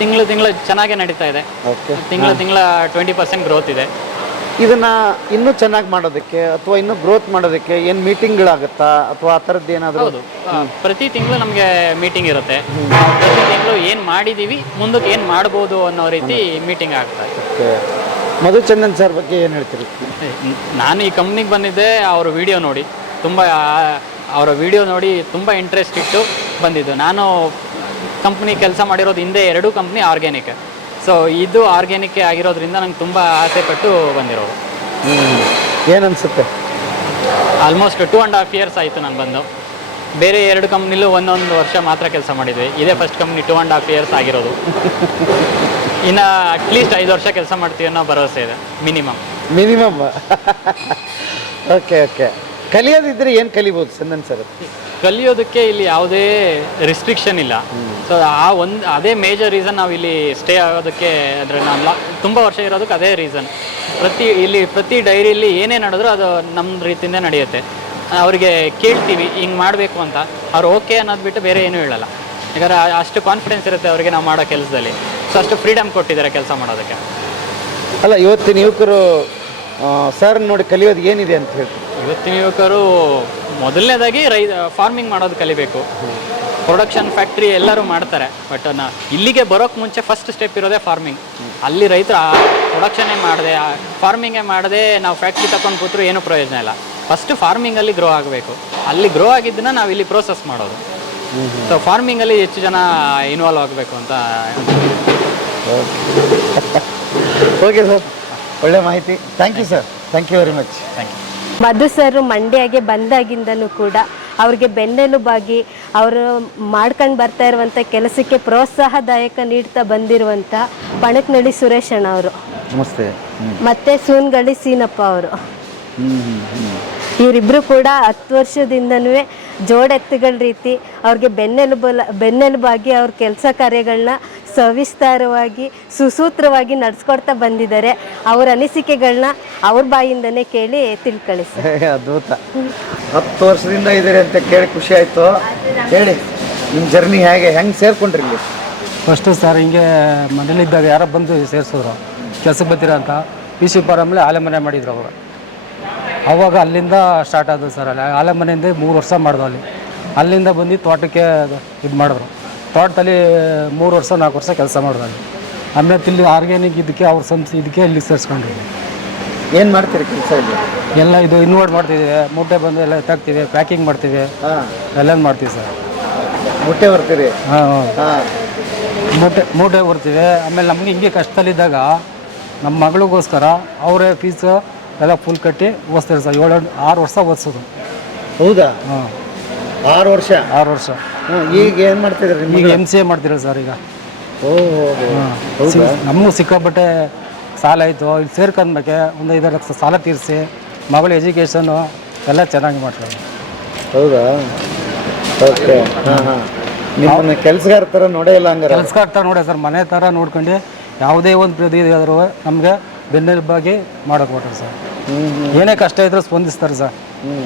ತಿಂಗಳು ಚೆನ್ನಾಗೇ ನಡೀತಾ ಇದೆ. ತಿಂಗಳ 20% ಗ್ರೋತ್ ಇದೆ. ಇದನ್ನ ಇನ್ನೂ ಚೆನ್ನಾಗಿ ಮಾಡೋದಕ್ಕೆ ಅಥವಾ ಇನ್ನೂ ಗ್ರೋತ್ ಮಾಡೋದಕ್ಕೆ ಏನು ಮೀಟಿಂಗ್ಗಳಾಗುತ್ತಾ ಅಥವಾ ಆ ಥರದ್ದು ಏನಾದರೂ? ಹೌದು, ಪ್ರತಿ ತಿಂಗಳು ನಮಗೆ ಮೀಟಿಂಗ್ ಇರುತ್ತೆ. ಪ್ರತಿ ತಿಂಗಳು ಏನು ಮಾಡಿದ್ದೀವಿ, ಮುಂದಕ್ಕೆ ಏನು ಮಾಡ್ಬೋದು ಅನ್ನೋ ರೀತಿ ಮೀಟಿಂಗ್ ಆಗ್ತಾ ಇದೆ. ಓಕೆ. ಮಧುಚಂದನ್ ಸರ್ ಬಗ್ಗೆ ಏನು ಹೇಳ್ತೀರಿ? ನಾನು ಈ ಕಂಪ್ನಿಗೆ ಬಂದಿದ್ದೆ ಅವ್ರ ವಿಡಿಯೋ ನೋಡಿ, ತುಂಬ ಇಂಟ್ರೆಸ್ಟ್ ಇಟ್ಟು ಬಂದಿದ್ದು. ನಾನು ಕಂಪ್ನಿ ಕೆಲಸ ಮಾಡಿರೋದು ಹಿಂದೆ 2 ಕಂಪ್ನಿ ಆರ್ಗ್ಯಾನಿಕ್. ಸೊ ಇದು ಆರ್ಗ್ಯಾನಿಕ್ ಆಗಿರೋದ್ರಿಂದ ನಂಗೆ ತುಂಬ ಆಸೆ ಪಟ್ಟು ಬಂದಿರೋದು. ಏನನ್ಸುತ್ತೆ? ಆಲ್ಮೋಸ್ಟ್ 2.5 years ಆಯಿತು ನಾನು ಬಂದು. ಬೇರೆ 2 ಕಂಪ್ನಿಲೂ 1 ವರ್ಷ ಮಾತ್ರ ಕೆಲಸ ಮಾಡಿದ್ವಿ. ಇದೇ ಫಸ್ಟ್ ಕಂಪ್ನಿ 2.5 years ಆಗಿರೋದು. ಇನ್ನು ಅಟ್ಲೀಸ್ಟ್ 5 ವರ್ಷ ಕೆಲಸ ಮಾಡ್ತೀವಿ ಅನ್ನೋ ಭರವಸೆ ಇದೆ, ಮಿನಿಮಮ್. Okay okay. ಕಲಿಯೋದಿದ್ರೆ ಏನು ಕಲಿಬೋದು ಚಂದನ್ ಸರ್? ಕಲಿಯೋದಕ್ಕೆ ಇಲ್ಲಿ ಯಾವುದೇ ರಿಸ್ಟ್ರಿಕ್ಷನ್ ಇಲ್ಲ. ಸೊ ಅದೇ ಮೇಜರ್ ರೀಸನ್ ನಾವು ಇಲ್ಲಿ ಸ್ಟೇ ಆಗೋದಕ್ಕೆ, ಅಂದರೆ ನಾವು ತುಂಬ ವರ್ಷ ಇರೋದಕ್ಕೆ ಅದೇ ರೀಸನ್. ಪ್ರತಿ ಡೈರಿಯಲ್ಲಿ ಏನೇ ನಡೆದ್ರೂ ಅದು ನಮ್ಮ ರೀತಿಯಿಂದ ನಡೆಯುತ್ತೆ. ಅವರಿಗೆ ಕೇಳ್ತೀವಿ ಹಿಂಗೆ ಮಾಡಬೇಕು ಅಂತ, ಅವ್ರು ಓಕೆ ಅನ್ನೋದು ಬಿಟ್ಟು ಬೇರೆ ಏನೂ ಹೇಳಲ್ಲ. ಯಾಕಂದರೆ ಅಷ್ಟು ಕಾನ್ಫಿಡೆನ್ಸ್ ಇರುತ್ತೆ ಅವರಿಗೆ ನಾವು ಮಾಡೋ ಕೆಲಸದಲ್ಲಿ. ಸೊ ಅಷ್ಟು ಫ್ರೀಡಮ್ ಕೊಟ್ಟಿದ್ದಾರೆ ಕೆಲಸ ಮಾಡೋದಕ್ಕೆ. ಅಲ್ಲ, ಇವತ್ತಿನ ಯುವಕರು ಸರ್ ನೋಡಿ ಕಲಿಯೋದು ಏನಿದೆ ಅಂತ ಹೇಳ್ತೀವಿ? ಇವತ್ತಿನ ಯುವಕರು ಮೊದಲನೇದಾಗಿ ಫಾರ್ಮಿಂಗ್ ಮಾಡೋದು ಕಲಿಬೇಕು. ಪ್ರೊಡಕ್ಷನ್ ಫ್ಯಾಕ್ಟ್ರಿ ಎಲ್ಲರೂ ಮಾಡ್ತಾರೆ, ಬಟ್ ಇಲ್ಲಿಗೆ ಬರೋಕ್ಕೆ ಮುಂಚೆ ಫಸ್ಟ್ ಸ್ಟೆಪ್ ಇರೋದೇ ಫಾರ್ಮಿಂಗ್. ಅಲ್ಲಿ ರೈತರು ಪ್ರೊಡಕ್ಷನ್ನೇ ಮಾಡದೆ, ಫಾರ್ಮಿಂಗೇ ಮಾಡದೆ ನಾವು ಫ್ಯಾಕ್ಟ್ರಿ ತಗೊಂಡು ಕೂತ್ರು ಏನೂ ಪ್ರಯೋಜನ ಇಲ್ಲ. ಫಸ್ಟ್ ಫಾರ್ಮಿಂಗಲ್ಲಿ ಗ್ರೋ ಆಗಬೇಕು. ಅಲ್ಲಿ ಗ್ರೋ ಆಗಿದ್ದನ್ನ ನಾವು ಇಲ್ಲಿ ಪ್ರೋಸೆಸ್ ಮಾಡೋದು. ಸೊ ಫಾರ್ಮಿಂಗಲ್ಲಿ ಹೆಚ್ಚು ಜನ ಇನ್ವಾಲ್ವ್ ಆಗಬೇಕು ಅಂತ. ಓಕೆ ಸರ್, ಒಳ್ಳೆ ಮಾಹಿತಿ. Thank you sir, thank you very much. Thank you. Madhu sir ಮಂಡ್ಯಗೆ ಬಂದಾಗಿಂದನೂ ಕೂಡ ಅವ್ರಿಗೆ ಬೆನ್ನೆಲುಬಾಗಿ ಅವರು ಮಾಡ್ಕೊಂಡು ಬರ್ತಾ ಇರುವಂಥ ಕೆಲಸಕ್ಕೆ ಪ್ರೋತ್ಸಾಹದಾಯಕ ನೀಡ್ತಾ ಬಂದಿರುವಂಥ ಪಣಕ್ನಳ್ಳಿ ಸುರೇಶ್ ಅಣ್ಣ ಅವರು, ನಮಸ್ತೆ. ಮತ್ತು ಸೂನ್ಗಳ್ಳಿ ಸೀನಪ್ಪ ಅವರು, ಇವರಿಬ್ಬರು ಕೂಡ 10 ವರ್ಷದಿಂದನೂ ಜೋಡೆತ್ತುಗಳ ರೀತಿ ಅವ್ರಿಗೆ ಬೆನ್ನೆಲುಬಾಗಿ ಅವ್ರ ಕೆಲಸ ಕಾರ್ಯಗಳನ್ನ ಸವಿಸ್ತಾರವಾಗಿ ಸುಸೂತ್ರವಾಗಿ ನಡೆಸ್ಕೊಡ್ತಾ ಬಂದಿದ್ದಾರೆ. ಅವರ ಅನಿಸಿಕೆಗಳನ್ನ ಅವ್ರ ಬಾಯಿಂದನೇ ಕೇಳಿ ತಿಳ್ಕೊಳ್ಳಿ ಸರ್. ಅದ್ಭುತ. 10 ವರ್ಷದಿಂದ ಇದ್ದೀರಿ ಅಂತ ಕೇಳಿ ಖುಷಿ ಆಯಿತು. ಹೇಳಿ ನಿಮ್ಮ ಜರ್ನಿ ಹೆಂಗೆ ಸೇರ್ಕೊಂಡ್ರಿ ಇಲ್ಲಿ? ಫಸ್ಟು ಸರ್ ಹಿಂಗೆ ಮನೇಲಿದ್ದಾಗ ಯಾರೋ ಬಂದು ಸೇರಿಸಿದ್ರು, ಕೆಲ್ಸಕ್ಕೆ ಬರ್ತೀರ ಅಂತ. PC ಫಾರಮ್ಲಿ ಆಲೆ ಮನೆ ಮಾಡಿದ್ರು ಅವರು. ಅವಾಗ ಅಲ್ಲಿಂದ ಸ್ಟಾರ್ಟ್ ಆದವು ಸರ್. ಅಲ್ಲಿ ಆಲೆ ಮನೆಯಿಂದ 3 ವರ್ಷ ಮಾಡಿದ್ವು ಅಲ್ಲಿ. ಅಲ್ಲಿಂದ ಬಂದು ತೋಟಕ್ಕೆ ಇದು ಮಾಡಿದ್ರು. ತೋಟದಲ್ಲಿ 3 ವರ್ಷ 4 ವರ್ಷ ಕೆಲಸ ಮಾಡಿದ್ರು ಅಲ್ಲಿ. ಆಮೇಲೆ ಇಲ್ಲಿ ಆರ್ಗ್ಯಾನಿಕ್ ಇದಕ್ಕೆ ಅವ್ರ ಇದಕ್ಕೆ ಇಲ್ಲಿ ಸೇರಿಸ್ಕೊಂಡ್ರಿ. ಏನು ಮಾಡ್ತೀರಿ ಕೆಲಸ ಇಲ್ಲಿ? ಎಲ್ಲ ಇದು ಇನ್ವರ್ಟ್ ಮಾಡ್ತೀವಿ, ಮೂಟೆ ಬಂದು ಎಲ್ಲ ಎತ್ತಾಕ್ತೀವಿ, ಪ್ಯಾಕಿಂಗ್ ಮಾಡ್ತೀವಿ, ಎಲ್ಲ ಮಾಡ್ತೀವಿ ಸರ್. ಮುಟ್ಟೆ ಬರ್ತೀರಿ? ಹಾಂ ಮೂಟೆ ಬರ್ತೀವಿ. ಆಮೇಲೆ ನಮಗೆ ಹಿಂಗೆ ಕಷ್ಟದಲ್ಲಿದ್ದಾಗ ನಮ್ಮ ಮಗಳಿಗೋಸ್ಕರ ಅವರೇ ಫೀಸ್ ಎಲ್ಲ ಫುಲ್ ಕಟ್ಟಿ ಓದಿಸ್ತಾರೆ ಸರ್. 6 ವರ್ಷ ಓದಿಸೋದು. ಹೌದಾ? ಹಾಂ 6 ವರ್ಷ. 6 ವರ್ಷ. ಈಗ ಏನು ಮಾಡ್ತಿದ್ರಿ? ಈಗ MCA ಮಾಡ್ತೀರ ಸರ್ ಈಗ. ಓಹ್, ನಮಗೂ ಸಿಕ್ಕಾಪಟ್ಟೆ ಸಾಲ ಆಯಿತು. ಇಲ್ಲಿ ಸೇರ್ಕೊಂಡ್ಮೇಲೆ ಒಂದು 5 ಲಕ್ಷ ಸಾಲ ತೀರಿಸಿ ಮಗಳ ಎಜುಕೇಷನು ಎಲ್ಲ ಚೆನ್ನಾಗಿ ಮಾಡ್ತಾರೆ. ಹೌದಾ? ಓಕೆ. ನಿಮ್ಮನ್ನ ಕೆಲಸಗಾರ ಥರ ನೋಡೇ ಇಲ್ಲ ಹಂಗಾರೆ? ಕೆಲಸಗಾರ ಥರ ನೋಡಿ ಸರ್, ಮನೆ ಥರ ನೋಡ್ಕೊಂಡು ಯಾವುದೇ ಒಂದು ಪ್ರತಿ ಆದರೂ ನಮಗೆ ಬೆನ್ನೆಲುಬಾಗಿ ಮಾಡೋಕೆ ಕೊಟ್ಟರು ಸರ್. ಏನೇ ಕಷ್ಟ ಇದ್ರೂ ಸ್ಪಂದಿಸ್ತಾರೆ ಸರ್.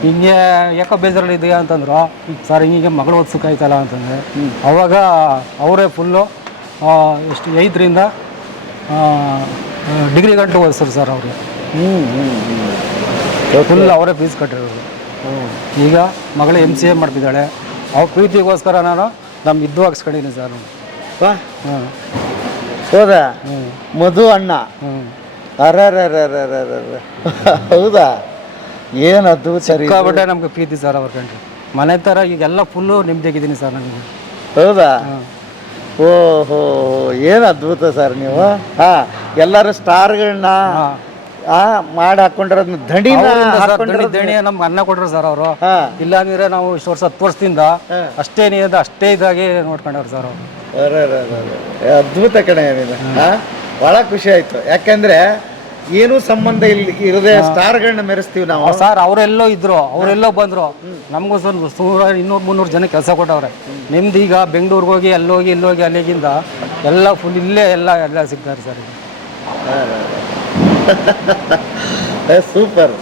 ಹಿಂಗೆ ಯಾಕೋ ಬೇಜಾರಲ್ಲಿ ಇದೆಯಾ ಅಂತಂದ್ರು, ಸರ್ ಹಿಂಗೆ ಮಗಳು ಓದಿಸೋಕಾಯ್ತಲ್ಲ ಅಂತಂದರೆ ಅವಾಗ ಅವರೇ ಫುಲ್ಲು ಎಷ್ಟು 8ರಿಂದ ಡಿಗ್ರಿ ಗಂಟೆ ಓದಿಸ್ರು ಸರ್ ಅವ್ರಿಗೆ. ಫುಲ್ ಅವರೇ ಫೀಸ್ ಕಟ್ಟಿರೋದು. ಈಗ ಮಗಳು MCA ಮಾಡ್ತಿದ್ದಾಳೆ. ಅವ್ರ ಪ್ರೀತಿಗೋಸ್ಕರ ನಾನು ನಮ್ಮ ಇದ್ದು ಹಾಕ್ಸ್ಕೊಂಡಿದ್ದೀನಿ ಸರ್. ಹಾಂ ಹೌದಾ? ಮಧು ಅಣ್ಣ. ಹೌದಾ? ಏನು ಅದ್ಭುತ ಸರ್. ಸಿಕ್ಕಾಪಟ್ಟೆ ನಮ್ಗೆ ಪ್ರೀತಿ ಸರ್ ಅವ್ರ ಕಂಡ್ರೆ. ಮನೆ ಥರ ಈಗೆಲ್ಲ ಫುಲ್ಲು ನೆಮ್ಮದಿಯಾಗಿದ್ದೀನಿ ಸರ್ ನನಗೆ. ಹೌದಾ? ಓಹೋ, ಏನು ಅದ್ಭುತ ಸರ್ ನೀವು. ಎಲ್ಲರೂ ಸ್ಟಾರ್ಗಳನ್ನ ಮಾಡಿ ಹಾಕೊಂಡಿರೋದನ್ನ ದಣಿ ನಮ್ಗೆ ಅನ್ನ ಕೊಟ್ರು ಸರ್ ಅವರು. ಇಲ್ಲ ಅಂದ್ರೆ ನಾವು ಇಷ್ಟು ವರ್ಷ 10 ವರ್ಷದಿಂದ ಅಷ್ಟೇ ನೀದ ಅಷ್ಟೇ ಇದಾಗಿ ನೋಡ್ಕೊಂಡವ್ರು ಸರ್ ಅವರು. ಅದ್ಭುತ ಕಡೆ ಏನಿದೆ. ಬಹಳ ಖುಷಿ ಆಯ್ತು. ಯಾಕಂದ್ರೆ ಏನೂ ಸಂಬಂಧ ಇಲ್ಲಿ ಇರದೆ ಸ್ಟಾರ್ಗಳನ್ನ ಮೆರೆಸ್ತೀವಿ ನಾವು ಸರ್. ಅವರೆಲ್ಲೋ ಇದ್ರು, ಅವರೆಲ್ಲೋ ಬಂದ್ರು. ನಮಗೂ ಸರ್ 200-300 ಜನ ಕೆಲಸ ಕೊಟ್ಟವ್ರೆ. ನಿಮ್ದು ಈಗ ಬೆಂಗಳೂರಿಗೆ ಹೋಗಿ ಅಲ್ಲೋಗಿ ಇಲ್ಲೋಗಿ ಅಲ್ಲಿಗಿಂದ ಎಲ್ಲ ಫುಲ್ ಇಲ್ಲೇ ಎಲ್ಲ ಸಿಗ್ತಾರೆ ಸರ್. ಸೂಪರ್.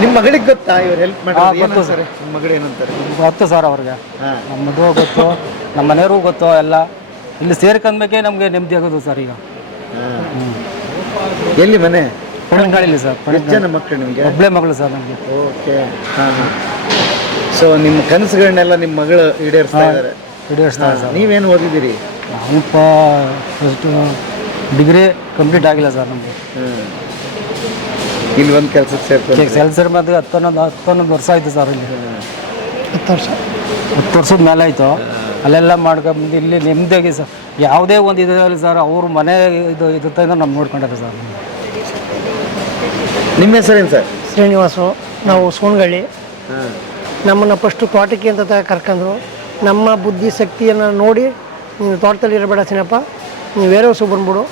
ನಿಮ್ಮ ಮಗಳಿಗೆ ಗೊತ್ತಾ ಇವ್ರು ಹೆಲ್ಪ್ ಮಾಡಿ? ನಿಮ್ಮ ಮಗಳು ಏನಂತಾರೆ? ಗೊತ್ತು ಸರ್ ಅವ್ರಿಗೆ. ನಮ್ಮ ಮದುವೆ ಗೊತ್ತು, ನಮ್ಮ ಮನೆಯವ್ರಿಗೂ ಗೊತ್ತು ಎಲ್ಲ. ಇಲ್ಲಿ ಸೇರ್ಕೊಂಡ್ಬೇಕೆ ನಮಗೆ ನೆಮ್ಮದಿ ಆಗೋದು ಸರ್ ಈಗ. ಎಲ್ಲಿ ಮನೆ? ಪಣಂಗಾಳಿಲಿ ಸರ್. ಎಷ್ಟು ಜನ ಮಕ್ಕಳು ನಿಮಗೆ? ಒಬ್ಬಳೇ ಮಗಳು ಸರ್ ನಮಗೆ. ಓಕೆ. ಸೊ ನಿಮ್ಮ ಕನಸುಗಳನ್ನೆಲ್ಲ ನಿಮ್ಮ ಮಗಳು ಈಡೇರಿಸ್ತಾ ಇದ್ದಾರೆ? ಈಡೇರಿಸ್ತಾರೆ ಸರ್. ನೀವೇನು ಓದಿದ್ದೀರಿ? ಸ್ವಲ್ಪ ಡಿಗ್ರಿ ಕಂಪ್ಲೀಟ್ ಆಗಿಲ್ಲ ಸರ್ ನಮಗೆ. ಇಲ್ಲಿ ಒಂದು ಕೆಲಸಕ್ಕೆ ಸೇರ್ಕೊಂಡು ಸೇರಿ ಮತ್ತೆ 11 ವರ್ಷ ಆಯಿತು ಸರ್. ಇಲ್ಲಿ 10 ವರ್ಷದ ಮೇಲೆ ಆಯಿತು. ಅಲ್ಲೆಲ್ಲ ಮಾಡ್ಕೊಂಡು ಇಲ್ಲಿ ನೆಮ್ಮದಿಯಾಗಿ ಸರ್. ಯಾವುದೇ ಒಂದು ಇದರಲ್ಲಿ ಸರ್ ಅವ್ರ ಮನೆ ಇದು ನಮ್ಗೆ ನೋಡ್ಕೊಂಡಾರೆ ಸರ್. ನಿಮ್ಮ ಹೆಸರೇನು ಸರ್? ಶ್ರೀನಿವಾಸು. ನಾವು ಸೋನಗಳ್ಳಿ. ನಮ್ಮನ್ನು ಫಸ್ಟು ತೋಟಕ್ಕೆ ಅಂತ ಕರ್ಕೊಂಡ್ರು. ನಮ್ಮ ಬುದ್ಧಿ ಶಕ್ತಿಯನ್ನು ನೋಡಿ, ನೀನು ತೋಟದಲ್ಲಿ ಇರಬೇಡ ಚಿನ್ನಪ್ಪ, ನೀವು ವೇರ್ ಹೌಸು ಬಂದ್ಬಿಡು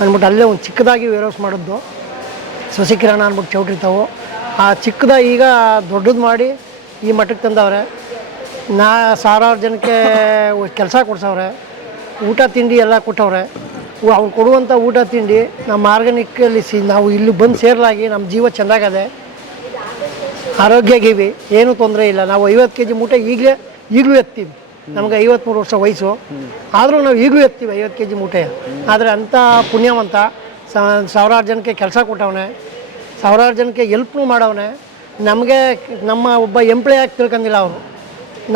ಅಂದ್ಬಿಟ್ಟು ಅಲ್ಲೇ ಒಂದು ಚಿಕ್ಕದಾಗಿ ವೇರ್ ಹೌಸ್ ಮಾಡಿದ್ದು. ಸಸಿಕಿರಣ ಅಂದ್ಬಿಟ್ಟು ಚೌಟ್ರಿತಾವು. ಆ ಚಿಕ್ಕದ ಈಗ ದೊಡ್ಡದು ಮಾಡಿ ಈ ಮಟ್ಟಕ್ಕೆ ತಂದವ್ರೆ. ಸಾವಿರಾರು ಜನಕ್ಕೆ ಕೆಲಸ ಕೊಡ್ಸವ್ರೆ. ಊಟ ತಿಂಡಿ ಎಲ್ಲ ಕೊಟ್ಟವ್ರೆ. ಅವ್ರು ಕೊಡುವಂಥ ಊಟ ತಿಂಡಿ ನಮ್ಮ ಆರ್ಗ್ಯಾನಿಕ್ಕಲ್ಲಿ ನಾವು ಇಲ್ಲಿ ಬಂದು ಸೇರಲಾಗಿ ನಮ್ಮ ಜೀವ ಚೆಂದಾಗದೆ. ಆರೋಗ್ಯಗೀವಿ, ಏನೂ ತೊಂದರೆ ಇಲ್ಲ. ನಾವು 50 kg ಮೂಟೆ ಈಗಲೂ ಎತ್ತೀವಿ. ನಮ್ಗೆ 53 ವರ್ಷ ವಯಸ್ಸು, ಆದರೂ ನಾವು ಈಗಲೂ ಎತ್ತೀವಿ 50 kg ಮೂಟೆ. ಆದರೆ ಅಂಥ ಪುಣ್ಯವಂತ ಸಾವಿರಾರು ಜನಕ್ಕೆ ಕೆಲಸ ಕೊಟ್ಟವನೆ, ಸಾವಿರಾರು ಜನಕ್ಕೆ ಎಲ್ಪ್ನೂ ಮಾಡವನೆ. ನಮಗೆ ನಮ್ಮ ಒಬ್ಬ ಎಂಪ್ಲಾಯಾಗಿ ತಿಳ್ಕೊಂಡಿಲ್ಲ ಅವರು.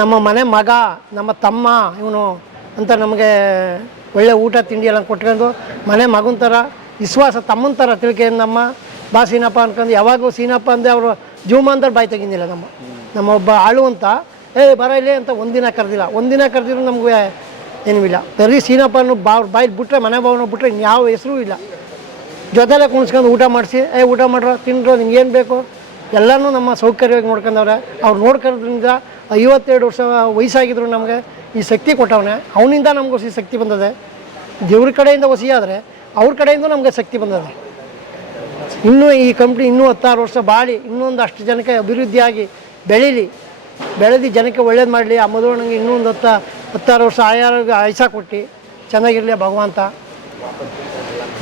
ನಮ್ಮ ಮನೆ ಮಗ, ನಮ್ಮ ತಮ್ಮ ಇವನು ಅಂತ ನಮಗೆ ಒಳ್ಳೆ ಊಟ ತಿಂಡಿ ಎಲ್ಲ ಕೊಟ್ಕೊಂಡು ಮನೆ ಮಗನ ಥರ ವಿಶ್ವಾಸ ತಮ್ಮನ ಥರ ತಿಳ್ಕೊಂಡು ನಮ್ಮ ಬಾ ಸೀನಪ್ಪ ಅನ್ಕೊಂಡು ಯಾವಾಗಲೂ ಸೀನಪ್ಪ ಅಂದೆ ಅವರು ಜೀವಮಾನದಲ್ಲಿ ಬಾಯಿ ತೆಗಿಂದಿಲ್ಲ. ನಮ್ಮ ಒಬ್ಬ ಆಳು ಅಂತ ಬರ ಇಲ್ಲಿ ಅಂತ ಒಂದಿನ ಕರೆದಿದ್ರು ನಮಗೂ ಏನೂ ಇಲ್ಲ. ಬರೀ ಸೀನಪ್ಪನು ಬಾಯಿ ಬಿಟ್ಟರೆ, ಮನೆ ಭಾವನ ಬಿಟ್ಟರೆ ಇನ್ಯಾವ ಹೆಸರೂ ಇಲ್ಲ. ಜೊತೆಲೆ ಕುಣಿಸ್ಕೊಂಡು ಊಟ ಮಾಡಿಸಿ ಊಟ ಮಾಡ್ರೋ ತಿನ್ರೋ ನಿಮ್ಗೇನು ಬೇಕು ಎಲ್ಲನೂ ನಮ್ಮ ಸೌಕರ್ಯವಾಗಿ ನೋಡ್ಕೊಂಡವ್ರೆ. ಅವ್ರು ನೋಡ್ಕೊಳ್ಳೋದ್ರಿಂದ 52 ವರ್ಷ ವಯಸ್ಸಾಗಿದ್ರು ನಮಗೆ ಈ ಶಕ್ತಿ ಕೊಟ್ಟವನೆ. ಅವನಿಂದ ನಮ್ಗೆ ಹೊಸ ಶಕ್ತಿ ಬಂದದೆ. ದೇವ್ರ ಕಡೆಯಿಂದ ಹೊಸಿ ಆದರೆ ಅವ್ರ ಕಡೆಯಿಂದ ನಮಗೆ ಶಕ್ತಿ ಬಂದದೆ. ಇನ್ನೂ ಈ ಕಂಪ್ನಿ ಇನ್ನೂ 16 ವರ್ಷ ಬಾಳಿ ಇನ್ನೊಂದು ಅಷ್ಟು ಜನಕ್ಕೆ ಅಭಿವೃದ್ಧಿಯಾಗಿ ಬೆಳೆದು ಜನಕ್ಕೆ ಒಳ್ಳೇದು ಮಾಡಲಿ. ಆ ಮದುವೆ ಇನ್ನೂ ಒಂದು 16 ವರ್ಷ ಆಯಾರಿಗೆ ಆಯ್ಸ ಕೊಟ್ಟು ಚೆನ್ನಾಗಿರಲಿ ಭಗವಂತ.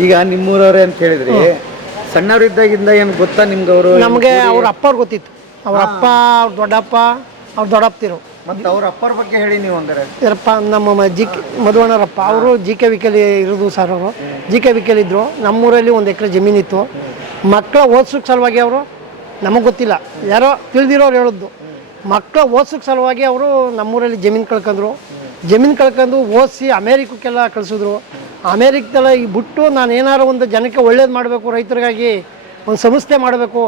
ಈಗ ನಿಮ್ಮೂರವ್ರೆ ಅಂತ ಕೇಳಿದ್ರಿ, ಸಣ್ಣವರಿದ್ದಾಗಿಂದ ಏನು ಗೊತ್ತಾ ನಿಮ್ಗೆ ಅವರು? ನಮಗೆ ಅವ್ರ ಅಪ್ಪವ್ರು ಗೊತ್ತಿತ್ತು. ಅವ್ರ ಅಪ್ಪ, ಅವ್ರ ದೊಡ್ಡಪ್ಪ, ಅವ್ರ ದೊಡ್ಡಪ್ಪತಿರು. ಮತ್ತು ಅವ್ರ ಅಪ್ಪರ ಬಗ್ಗೆ ಹೇಳಿ ನೀವು ಅಂದರೆ. ಇದರಪ್ಪ ನಮ್ಮ ಮಧುವಣ್ಣರಪ್ಪ ಅವರು GK ವಿಕೆಲಿ ಇರೋದು ಸರ್. ಅವರು GK ವಿಕೆಲಿ ಇದ್ದರು. ನಮ್ಮೂರಲ್ಲಿ 1 ಎಕರೆ ಜಮೀನಿತ್ತು. ಮಕ್ಕಳ ಓದಿಸೋಕ್ಕೆ ಸಲುವಾಗಿ ಅವರು, ನಮಗೆ ಗೊತ್ತಿಲ್ಲ, ಯಾರೋ ತಿಳಿದಿರೋರು ಹೇಳಿದ್ದು, ಮಕ್ಕಳ ಓದಿಸೋಕ್ಕೆ ಸಲುವಾಗಿ ಅವರು ನಮ್ಮೂರಲ್ಲಿ ಜಮೀನು ಕಳ್ಕೊಂಡ್ರು. ಜಮೀನು ಕಳ್ಕೊಂಡು ಓದಿಸಿ ಅಮೇರಿಕಕ್ಕೆಲ್ಲ ಕಳಿಸಿದ್ರು. ಅಮೇರಿಕದಲ್ಲ ಈ ಬಿಟ್ಟು ನಾನು ಏನಾರು ಒಂದು ಜನಕ್ಕೆ ಒಳ್ಳೇದು ಮಾಡಬೇಕು, ರೈತರಿಗಾಗಿ ಒಂದು ಸಂಸ್ಥೆ ಮಾಡಬೇಕು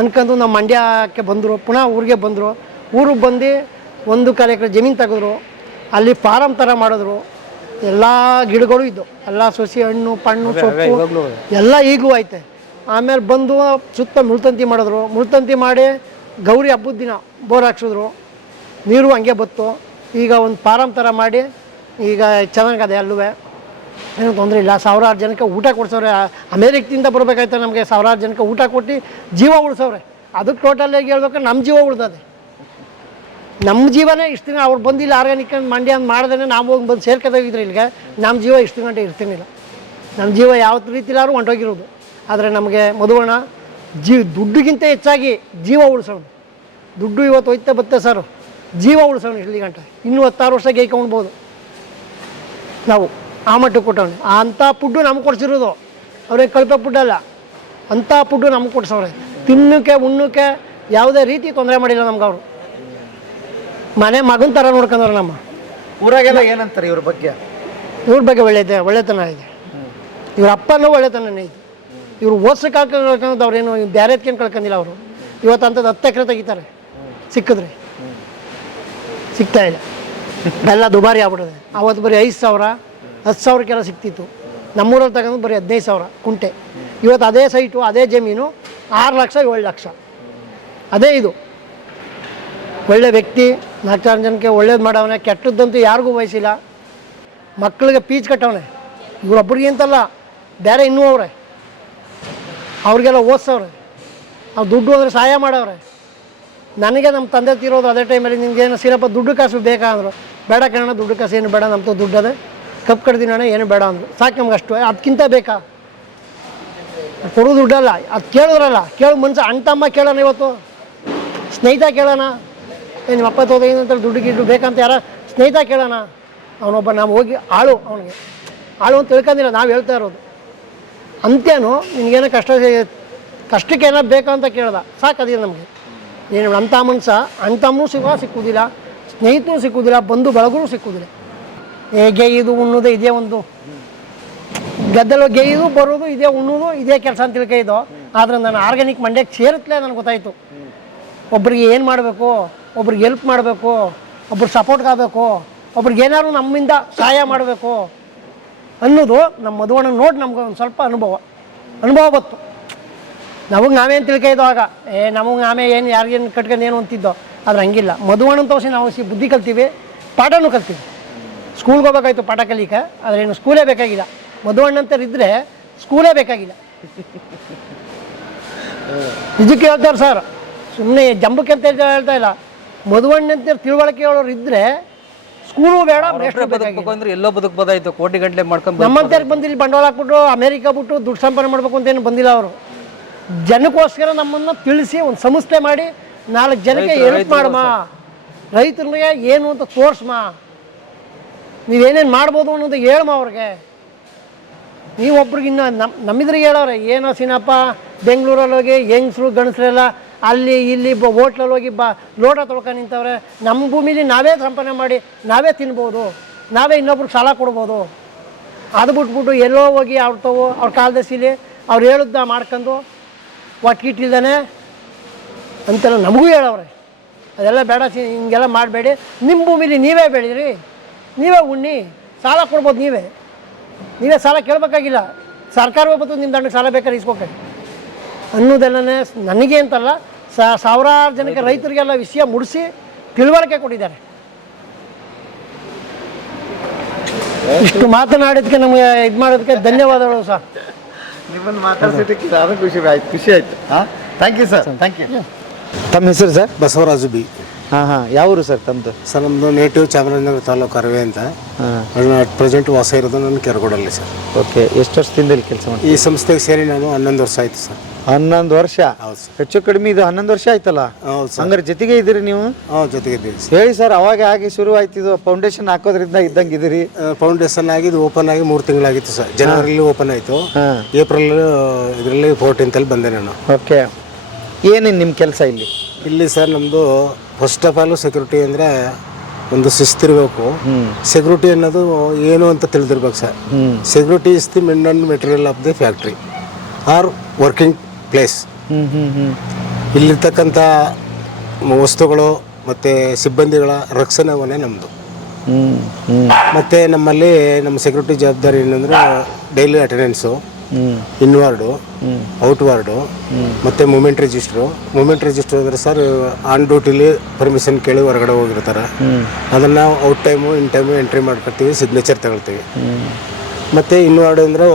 ಅನ್ಕೊಂಡು ನಮ್ಮ ಮಂಡ್ಯಕ್ಕೆ ಬಂದರು. ಪುನಃ ಊರಿಗೆ ಬಂದರು. ಊರಿಗೆ ಬಂದು 1 ಎಕರೆ ಜಮೀನು ತೆಗೆದ್ರು. ಅಲ್ಲಿ ಫಾರಮ್ ಥರ ಮಾಡಿದ್ರು. ಎಲ್ಲ ಗಿಡಗಳು ಇದ್ದು, ಎಲ್ಲ ಸೊಸಿ, ಹಣ್ಣು ಪಣ್ಣು ಸೊಪ್ಪು ಎಲ್ಲ ಈಗಲೂ ಐತೆ. ಆಮೇಲೆ ಬಂದು ಸುತ್ತ ಮುಳ್ತಂತಿ ಮಾಡಿದ್ರು. ಮುಳ್ತಂತಿ ಮಾಡಿ ಗೌರಿ ಹಬ್ಬದ ದಿನ ಬೋರ್ ಹಾಕ್ಸಿದ್ರು. ನೀರು ಹಂಗೆ ಬತ್ತು. ಈಗ ಒಂದು ಫಾರಮ್ ಥರ ಮಾಡಿ ಈಗ ಚೆನ್ನಾಗದೆ. ಅಲ್ಲೂ ಏನೂ ತೊಂದರೆ ಇಲ್ಲ. 1000 ಜನಕ್ಕೆ ಊಟ ಕೊಡ್ಸವ್ರೆ. ಅಮೇರಿಕದಿಂದ ಬರಬೇಕಾಯ್ತು ನಮಗೆ. 1000 ಜನಕ್ಕೆ ಊಟ ಕೊಟ್ಟು ಜೀವ ಉಳಿಸವ್ರೆ. ಅದಕ್ಕೆ ಟೋಟಲಾಗಿ ಹೇಳ್ಬೇಕಾದ್ರೆ ನಮ್ಮ ಜೀವ ಉಳ್ದದೆ. ನಮ್ಮ ಜೀವನೇ ಇಷ್ಟು ದಿನ ಅವ್ರು ಬಂದಿಲ್ಲ ಆರ್ಗ್ಯಾನಿಕ್ ಮಂಡ್ಯ ಅಂತ ಮಾಡ್ದೇ ನಾವು ಹೋಗಿ ಬಂದು ಸೇರ್ಕೋದಾಗಿದ್ರೆ ಇಲ್ಲಿಗೆ ನಮ್ಮ ಜೀವ ಇಷ್ಟು ಗಂಟೆ ಇರ್ತೀನಿಲ್ಲ. ನಮ್ಮ ಜೀವ ಯಾವ ರೀತಿಲಾದ್ರೂ ಹೊಂಟೋಗಿರೋದು. ಆದರೆ ನಮಗೆ ಮಧುವಣ್ಣ ದುಡ್ಡಿಗಿಂತ ಹೆಚ್ಚಾಗಿ ಜೀವ ಉಳಿಸೋಣ. ದುಡ್ಡು ಇವತ್ತು ಹೋಯ್ತಾ ಬತ್ತೆ ಸರ್, ಜೀವ ಉಳಿಸೋಣ. ಇಲ್ಲಿ ಗಂಟೆ ಇನ್ನೂ 16 ವರ್ಷ ಗೈಕೊಂಡ್ಬೋದು ನಾವು. ಆ ಮಟ್ಟಕ್ಕೆ ಕೊಟ್ಟವನು. ಅಂಥ ಫುಡ್ಡು ನಮ್ಗೆ ಕೊಡ್ಸಿರೋದು. ಅವ್ರಿಗೆ ಕಳಪೆ ಫುಡ್ ಅಲ್ಲ, ಅಂಥ ಫುಡ್ಡು ನಮ್ಗೆ ಕೊಡ್ಸವ್ರೆ. ತಿನ್ನೋಕ್ಕೆ ಉಣ್ಣೋಕ್ಕೆ ಯಾವುದೇ ರೀತಿ ತೊಂದರೆ ಮಾಡಿಲ್ಲ ನಮ್ಗೆ. ಅವರು ಮನೆ ಮಗನ ಥರ ನೋಡ್ಕೊಂಡವ್ರು. ನಮ್ಮ ಊರಾಗೆಲ್ಲ ಏನಂತಾರೆ ಇವ್ರ ಬಗ್ಗೆ? ಇವ್ರ ಬಗ್ಗೆ ಒಳ್ಳೆತನ ಇದೆ. ಇವ್ರ ಅಪ್ಪನೂ ಒಳ್ಳೆತನನೇ ಇದೆ. ಇವ್ರು ಓದ್ಸಕ್ಕೆ ಕಳ್ಕೊಂಡು ಅವ್ರೇನು ಬೇರೆದ್ಕೇನು ಕಳ್ಕೊಂಡಿಲ್ಲ. ಅವರು ಇವತ್ತು ಅಂಥದ್ದು 10 ಎಕರೆ ತೆಗಿತಾರೆ ಸಿಕ್ಕಿದ್ರೆ. ಸಿಗ್ತಾ ಇಲ್ಲ, ಎಲ್ಲ ದುಬಾರಿ ಆಗ್ಬಿಟ್ಟಿದೆ. ಅವತ್ತು ಬರೀ 5,000 10,000ಕ್ಕೆಲ್ಲ ಸಿಕ್ತಿತ್ತು. ನಮ್ಮೂರಲ್ಲಿ ತಗೊಂಡು ಬರೀ 15,000 ಕುಂಟೆ. ಇವತ್ತು ಅದೇ ಸೈಟು, ಅದೇ ಜಮೀನು 6 ಲಕ್ಷ 7 ಲಕ್ಷ. ಅದೇ ಇದು ಒಳ್ಳೆ ವ್ಯಕ್ತಿ. 4 ಜನಕ್ಕೆ ಒಳ್ಳೇದು ಮಾಡವನೆ. ಕೆಟ್ಟದ್ದಂತೂ ಯಾರಿಗೂ ವಹಿಸಿಲ್ಲ. ಮಕ್ಕಳಿಗೆ ಪೀಚ್ ಕಟ್ಟವನೆ. ಇವರೊಬ್ಬರಿಗೆ ಅಂತಲ್ಲ, ಬೇರೆ ಇನ್ನೂ ಅವ್ರೆ, ಅವ್ರಿಗೆಲ್ಲ ಓದಿಸವ್ರೆ. ಅವ್ರು ದುಡ್ಡು ಅಂದರೆ ಸಹಾಯ ಮಾಡವ್ರೆ. ನನಗೆ ನಮ್ಮ ತಂದೆ ತೀರೋದು ಅದೇ ಟೈಮಲ್ಲಿ. ನಿಮ್ಗೇನು ಸೀರಪ್ಪ ದುಡ್ಡು ಕಾಸು ಬೇಕಾ ಅಂದರು. ಬೇಡ ಕಣ, ದುಡ್ಡು ಕಾಸು ಏನು ಬೇಡ, ನಮ್ಮದು ದುಡ್ಡು ಅದೇ ಕಪ್ ಕಡ್ದಿನ ಏನು ಬೇಡ ಅಂದರು. ಸಾಕು ನಮ್ಗೆ ಅಷ್ಟು. ಅದಕ್ಕಿಂತ ಬೇಕಾ? ಕೊಡೋ ದುಡ್ಡಲ್ಲ, ಅದು ಕೇಳಿದ್ರಲ್ಲ. ಕೇಳು ಮನ್ಸು ಅಣ್ತಮ್ಮ ಕೇಳೋಣ. ಇವತ್ತು ಸ್ನೇಹಿತ ಕೇಳೋಣ. ನಿಮ್ಮ ಅಪ್ಪ ತೋದ ಏನಂತ ದುಡ್ಡು ಗಿಡ್ಡು ಬೇಕಂತ ಯಾರ ಸ್ನೇಹಿತ ಕೇಳೋಣ. ಅವನೊಬ್ಬ ನಾವು ಹೋಗಿ ಆಳು, ಅವನಿಗೆ ಆಳು ಅಂತ ತಿಳ್ಕೊಂಡಿಲ್ಲ. ನಾವು ಹೇಳ್ತಾ ಇರೋದು ಅಂತೇನು. ನಿನಗೇನೋ ಕಷ್ಟಕ್ಕೆ ಏನೋ ಬೇಕಂತ ಕೇಳ್ದ, ಸಾಕದಿಲ್ಲ ನಮಗೆ. ನೀನು ಅಂಥ ಮನ್ಸ ಅಣ್ತಮ್ಮನೂ ಸಿಕ್ಕುವುದಿಲ್ಲ, ಸ್ನೇಹಿತನೂ ಸಿಕ್ಕುವುದಿಲ್ಲ, ಬಂಧು ಬಳಗರೂ ಸಿಕ್ಕುವುದಿಲ್ಲ. ಗೆಯ್ಯೋದು ಉಣ್ಣೋದು ಇದೇ ಒಂದು ಗದ್ದೆಲ್ಲ ಗೆಯ್ಯೋದು ಬರೋದು ಇದೇ, ಉಣ್ಣೋದು ಇದೇ ಕೆಲಸ ಅಂತ ತಿಳ್ಕೈದು. ಆದರೆ ನಾನು ಆರ್ಗ್ಯಾನಿಕ್ ಮಂಡ್ಯಕ್ಕೆ ಸೇರುತ್ತಲೇ ನನಗೆ ಗೊತ್ತಾಯಿತು. ಒಬ್ರಿಗೆ ಏನು ಮಾಡಬೇಕು, ಒಬ್ರಿಗೆ ಹೆಲ್ಪ್ ಮಾಡಬೇಕು, ಒಬ್ರಿಗೆ ಸಪೋರ್ಟ್ ಆಗಬೇಕು, ಒಬ್ರಿಗೆ ಏನಾದ್ರು ನಮ್ಮಿಂದ ಸಹಾಯ ಮಾಡಬೇಕು ಅನ್ನೋದು ನಮ್ಮ ಮಧುವಣ್ಣ ನೋಡಿ ನಮ್ಗೆ ಒಂದು ಸ್ವಲ್ಪ ಅನುಭವ ಬತ್ತು. ನಮಗೆ ನಾವೇನು ತಿಳ್ಕೈದೋ ಆಗ. ನಮಗೆ ನಾವೇ ಏನು ಯಾರಿಗೇನು ಕಟ್ಕೊಂಡು ಏನು ಅಂತಿದ್ದೋ. ಆದರೆ ಹಂಗಿಲ್ಲ. ಮಧುವಣ್ಣನ ತೋರಿಸಿ ನಾವು ಬುದ್ಧಿ ಕಲ್ತೀವಿ, ಪಾಠನೂ ಕಲ್ತೀವಿ. ಸ್ಕೂಲ್ಗೆ ಹೋಗ್ಬೇಕಾಯ್ತು ಪಾಠ ಕಲಿಕೆ, ಆದರೆ ಏನು ಸ್ಕೂಲೇ ಬೇಕಾಗಿಲ್ಲ. ಮಧುವಣ್ಣಂತರು ಇದ್ದರೆ ಸ್ಕೂಲೇ ಬೇಕಾಗಿಲ್ಲ. ಇದಕ್ಕೆ ಹೇಳ್ತಾರೆ ಸರ್, ಸುಮ್ಮನೆ ಜಂಬಕ್ಕೆ ಅಂತ ಹೇಳ್ತಾ ಇಲ್ಲ. ಮಧುವಣ್ಣಂತರು ತಿಳುವಳಿಕೆ ಹೇಳೋರು ಇದ್ದರೆ ಸ್ಕೂಲು ಬೇಡ, ಅಂದ್ರೆ ಎಲ್ಲೋ ಬದುಕಬೋದಾಯ್ತು. ಕೋಟಿ ಗಂಟೆ ಮಾಡ್ಕೊಂಡು ನಮ್ಮಂತವ್ರಿಗೆ ಬಂದು ಇಲ್ಲಿ ಬಂಡವಾಳ ಹಾಕ್ಬಿಟ್ಟು ಅಮೇರಿಕಾ ಬಿಟ್ಟು ದುಡ್ಡು ಸಂಪಾದನೆ ಮಾಡಬೇಕು ಅಂತೇನು ಬಂದಿಲ್ಲ. ಅವರು ಜನಕ್ಕೋಸ್ಕರ ನಮ್ಮನ್ನು ತಿಳಿಸಿ ಒಂದು ಸಂಸ್ಥೆ ಮಾಡಿ 4 ಜನಕ್ಕೆ ಹೆಲ್ಪ್ ಮಾಡಮ್ಮ, ರೈತರಿಗೆ ಏನು ಅಂತ ತೋರಿಸ್ಮ, ನೀವೇನೇನು ಮಾಡ್ಬೋದು ಅನ್ನೋದು ಹೇಳ್ಮ ಅವ್ರಿಗೆ. ನೀವು ಒಬ್ರಿಗೆ ಇನ್ನು ನಮ್ಮಿದ್ರಿಗೆ ಹೇಳೋರೆ ಏನೋ ಸಿನಪ್ಪ ಬೆಂಗಳೂರಲ್ಲಿ ಹೋಗಿ ಹೆಂಗಸ್ರು ಗಂಡಸ್ರೆಲ್ಲ ಅಲ್ಲಿ ಇಲ್ಲಿ ಹೋಟ್ಲಲ್ಲಿ ಹೋಗಿ ಲೋಟ ತೊಳ್ಕೊಂಡು ನಿಂತವ್ರೆ. ನಮ್ಮ ಭೂಮಿಲಿ ನಾವೇ ಸಂಪಾದನೆ ಮಾಡಿ ನಾವೇ ತಿನ್ಬೋದು, ನಾವೇ ಇನ್ನೊಬ್ರಿಗೆ ಸಾಲ ಕೊಡ್ಬೋದು. ಅದು ಬಿಟ್ಬಿಟ್ಟು ಎಲ್ಲೋ ಹೋಗಿ ಅವ್ರ ಕಾಲದಸಿಲಿ ಅವ್ರು ಹೇಳಿದ್ದ ಮಾಡ್ಕೊಂಡು ಒಟ್ಟಿಗಿಟ್ಟಿಲ್ದಾನೆ ಅಂತೆಲ್ಲ ನಮಗೂ ಹೇಳವ್ರೆ. ಅದೆಲ್ಲ ಬೇಡ, ಹಿಂಗೆಲ್ಲ ಮಾಡಬೇಡಿ. ನಿಮ್ಮ ಭೂಮಿಲಿ ನೀವೇ ಬೆಳೀರಿ, ನೀವೇ ಉಣ್ಣಿ, ಸಾಲ ಕೊಡ್ಬೋದು. ನೀವೇ ಸಾಲ ಕೇಳಬೇಕಾಗಿಲ್ಲ. ಸರ್ಕಾರವೇ ಬಂತು ನಿಮ್ಮ ದಂಡಕ್ಕೆ ಸಾಲ ಬೇಕಾದ್ರೆ ಇಸ್ಕೋಕೆ ಅನ್ನೋದೆಲ್ಲನೇ ನನಗೆ ಅಂತಲ್ಲ, ಸಾವಿರಾರು ಜನಕ್ಕೆ ರೈತರಿಗೆಲ್ಲ ವಿಷಯ ಮುಡಿಸಿ ತಿಳುವಳಿಕೆ ಕೊಟ್ಟಿದ್ದಾರೆ. ಇಷ್ಟು ಮಾತನಾಡೋದಕ್ಕೆ ನಮಗೆ ಇದು ಮಾಡೋದಕ್ಕೆ ಧನ್ಯವಾದಗಳು ಸರ್. ನಿಮ್ಮನ್ನು ಮಾತಾಡ್ಸಿದ್ದಕ್ಕೆ ನಾನು ಖುಷಿ ಆಯ್ತು. ಹಾಂ, thank you sir, thank you. ತಮ್ಮ ಹೆಸರು ಸರ್? ಬಸವರಾಜು ಬಿ. ಹಾಂ ಯಾವ ಊರು ಸರ್ ತಮ್ಮದು? ಸರ್ ನಮ್ಮದು ನೇಟಿವ್ ಚಾಮರಾಜನಗರ ತಾಲೂಕು ಅರವೆ ಅಂತ. ಅಟ್ ಪ್ರೆಸೆಂಟ್ ವಾಸ ಇರೋದು ನಾನು ಕೆರಗೋಡಲ್ಲಿ ಸರ್. ಓಕೆ, ಎಷ್ಟು ವರ್ಷದಿಂದ ಇಲ್ಲಿ ಕೆಲಸ ಮಾಡಿ? ಈ ಸಂಸ್ಥೆಗೆ ಸೇರಿ ನಾನು 11 ವರ್ಷ ಆಯಿತು ಸರ್. 11 ವರ್ಷ? ಹೌದು ಸರ್. ಹೆಚ್ಚು ಕಡಿಮೆ ಇದು 11 ವರ್ಷ ಆಯ್ತಲ್ಲ? ಹೌದು ಸರ್. ಹಂಗಾರೆ ಜೊತೆಗೆ ಇದ್ದೀರಿ ನೀವು? ಜೊತೆಗಿದ್ದೀವಿ ಸರ್. ಹೇಳಿ ಸರ್, ಅವಾಗ ಆಗಿ ಶುರು ಆಯ್ತು ಇದು ಫೌಂಡೇಶನ್ ಹಾಕೋದ್ರಿಂದ ಇದ್ದಂಗೆ ಇದ್ದೀರಿ? ಫೌಂಡೇಶನ್ ಆಗಿದ್ದು ಓಪನ್ ಆಗಿ 3 ತಿಂಗಳಾಗಿತ್ತು ಸರ್. ಜನವರಿಲಿ ಓಪನ್ ಆಯಿತು. ಏಪ್ರಿಲ್ ಇದರಲ್ಲಿ 14th ಬಂದೆ ನಾನು. ಓಕೆ, ಏನೇನು ನಿಮ್ಮ ಕೆಲಸ ಇಲ್ಲಿ? ಇಲ್ಲಿ ಸರ್ ನಮ್ಮದು ಫಸ್ಟ್ ಆಫ್ ಆಲ್ ಸೆಕ್ಯೂರಿಟಿ ಅಂದರೆ ಒಂದು ಶಿಸ್ತಿರಬೇಕು. ಸೆಕ್ಯೂರಿಟಿ ಅನ್ನೋದು ಏನು ಅಂತ ತಿಳಿದಿರ್ಬೇಕು sir. Security is the men and material of the factory or working place. ಇಲ್ಲಿರ್ತಕ್ಕಂಥ ವಸ್ತುಗಳು ಮತ್ತು ಸಿಬ್ಬಂದಿಗಳ ರಕ್ಷಣೆ ನಮ್ಮದು. ಮತ್ತು ನಮ್ಮಲ್ಲಿ ನಮ್ಮ ಸೆಕ್ಯೂರಿಟಿ ಜವಾಬ್ದಾರಿ ಏನಂದರೆ ಡೈಲಿ ಅಟೆಂಡೆನ್ಸು, ಇನ್ವಾರ್ಡು, ಔಟ್ವಾರ್ಡು ಮತ್ತು ಮೂಮೆಂಟ್ ರಿಜಿಸ್ಟ್ರು. ಮೂಮೆಂಟ್ ರಿಜಿಸ್ಟ್ರು ಅಂದರೆ ಸರ್ ಆನ್ ಡ್ಯೂಟಿಲಿ ಪರ್ಮಿಷನ್ ಕೇಳಿ ಹೊರಗಡೆ ಹೋಗಿರ್ತಾರೆ, ಅದನ್ನು ಔಟ್ ಟೈಮು ಇನ್ ಟೈಮು ಎಂಟ್ರಿ ಮಾಡ್ಕೊಳ್ತೀವಿ, ಸಿಗ್ನೇಚರ್ ತಗೊಳ್ತೀವಿ. ಮತ್ತು ಇನ್ವಾರ್ಡ್ ಅಂದರೆ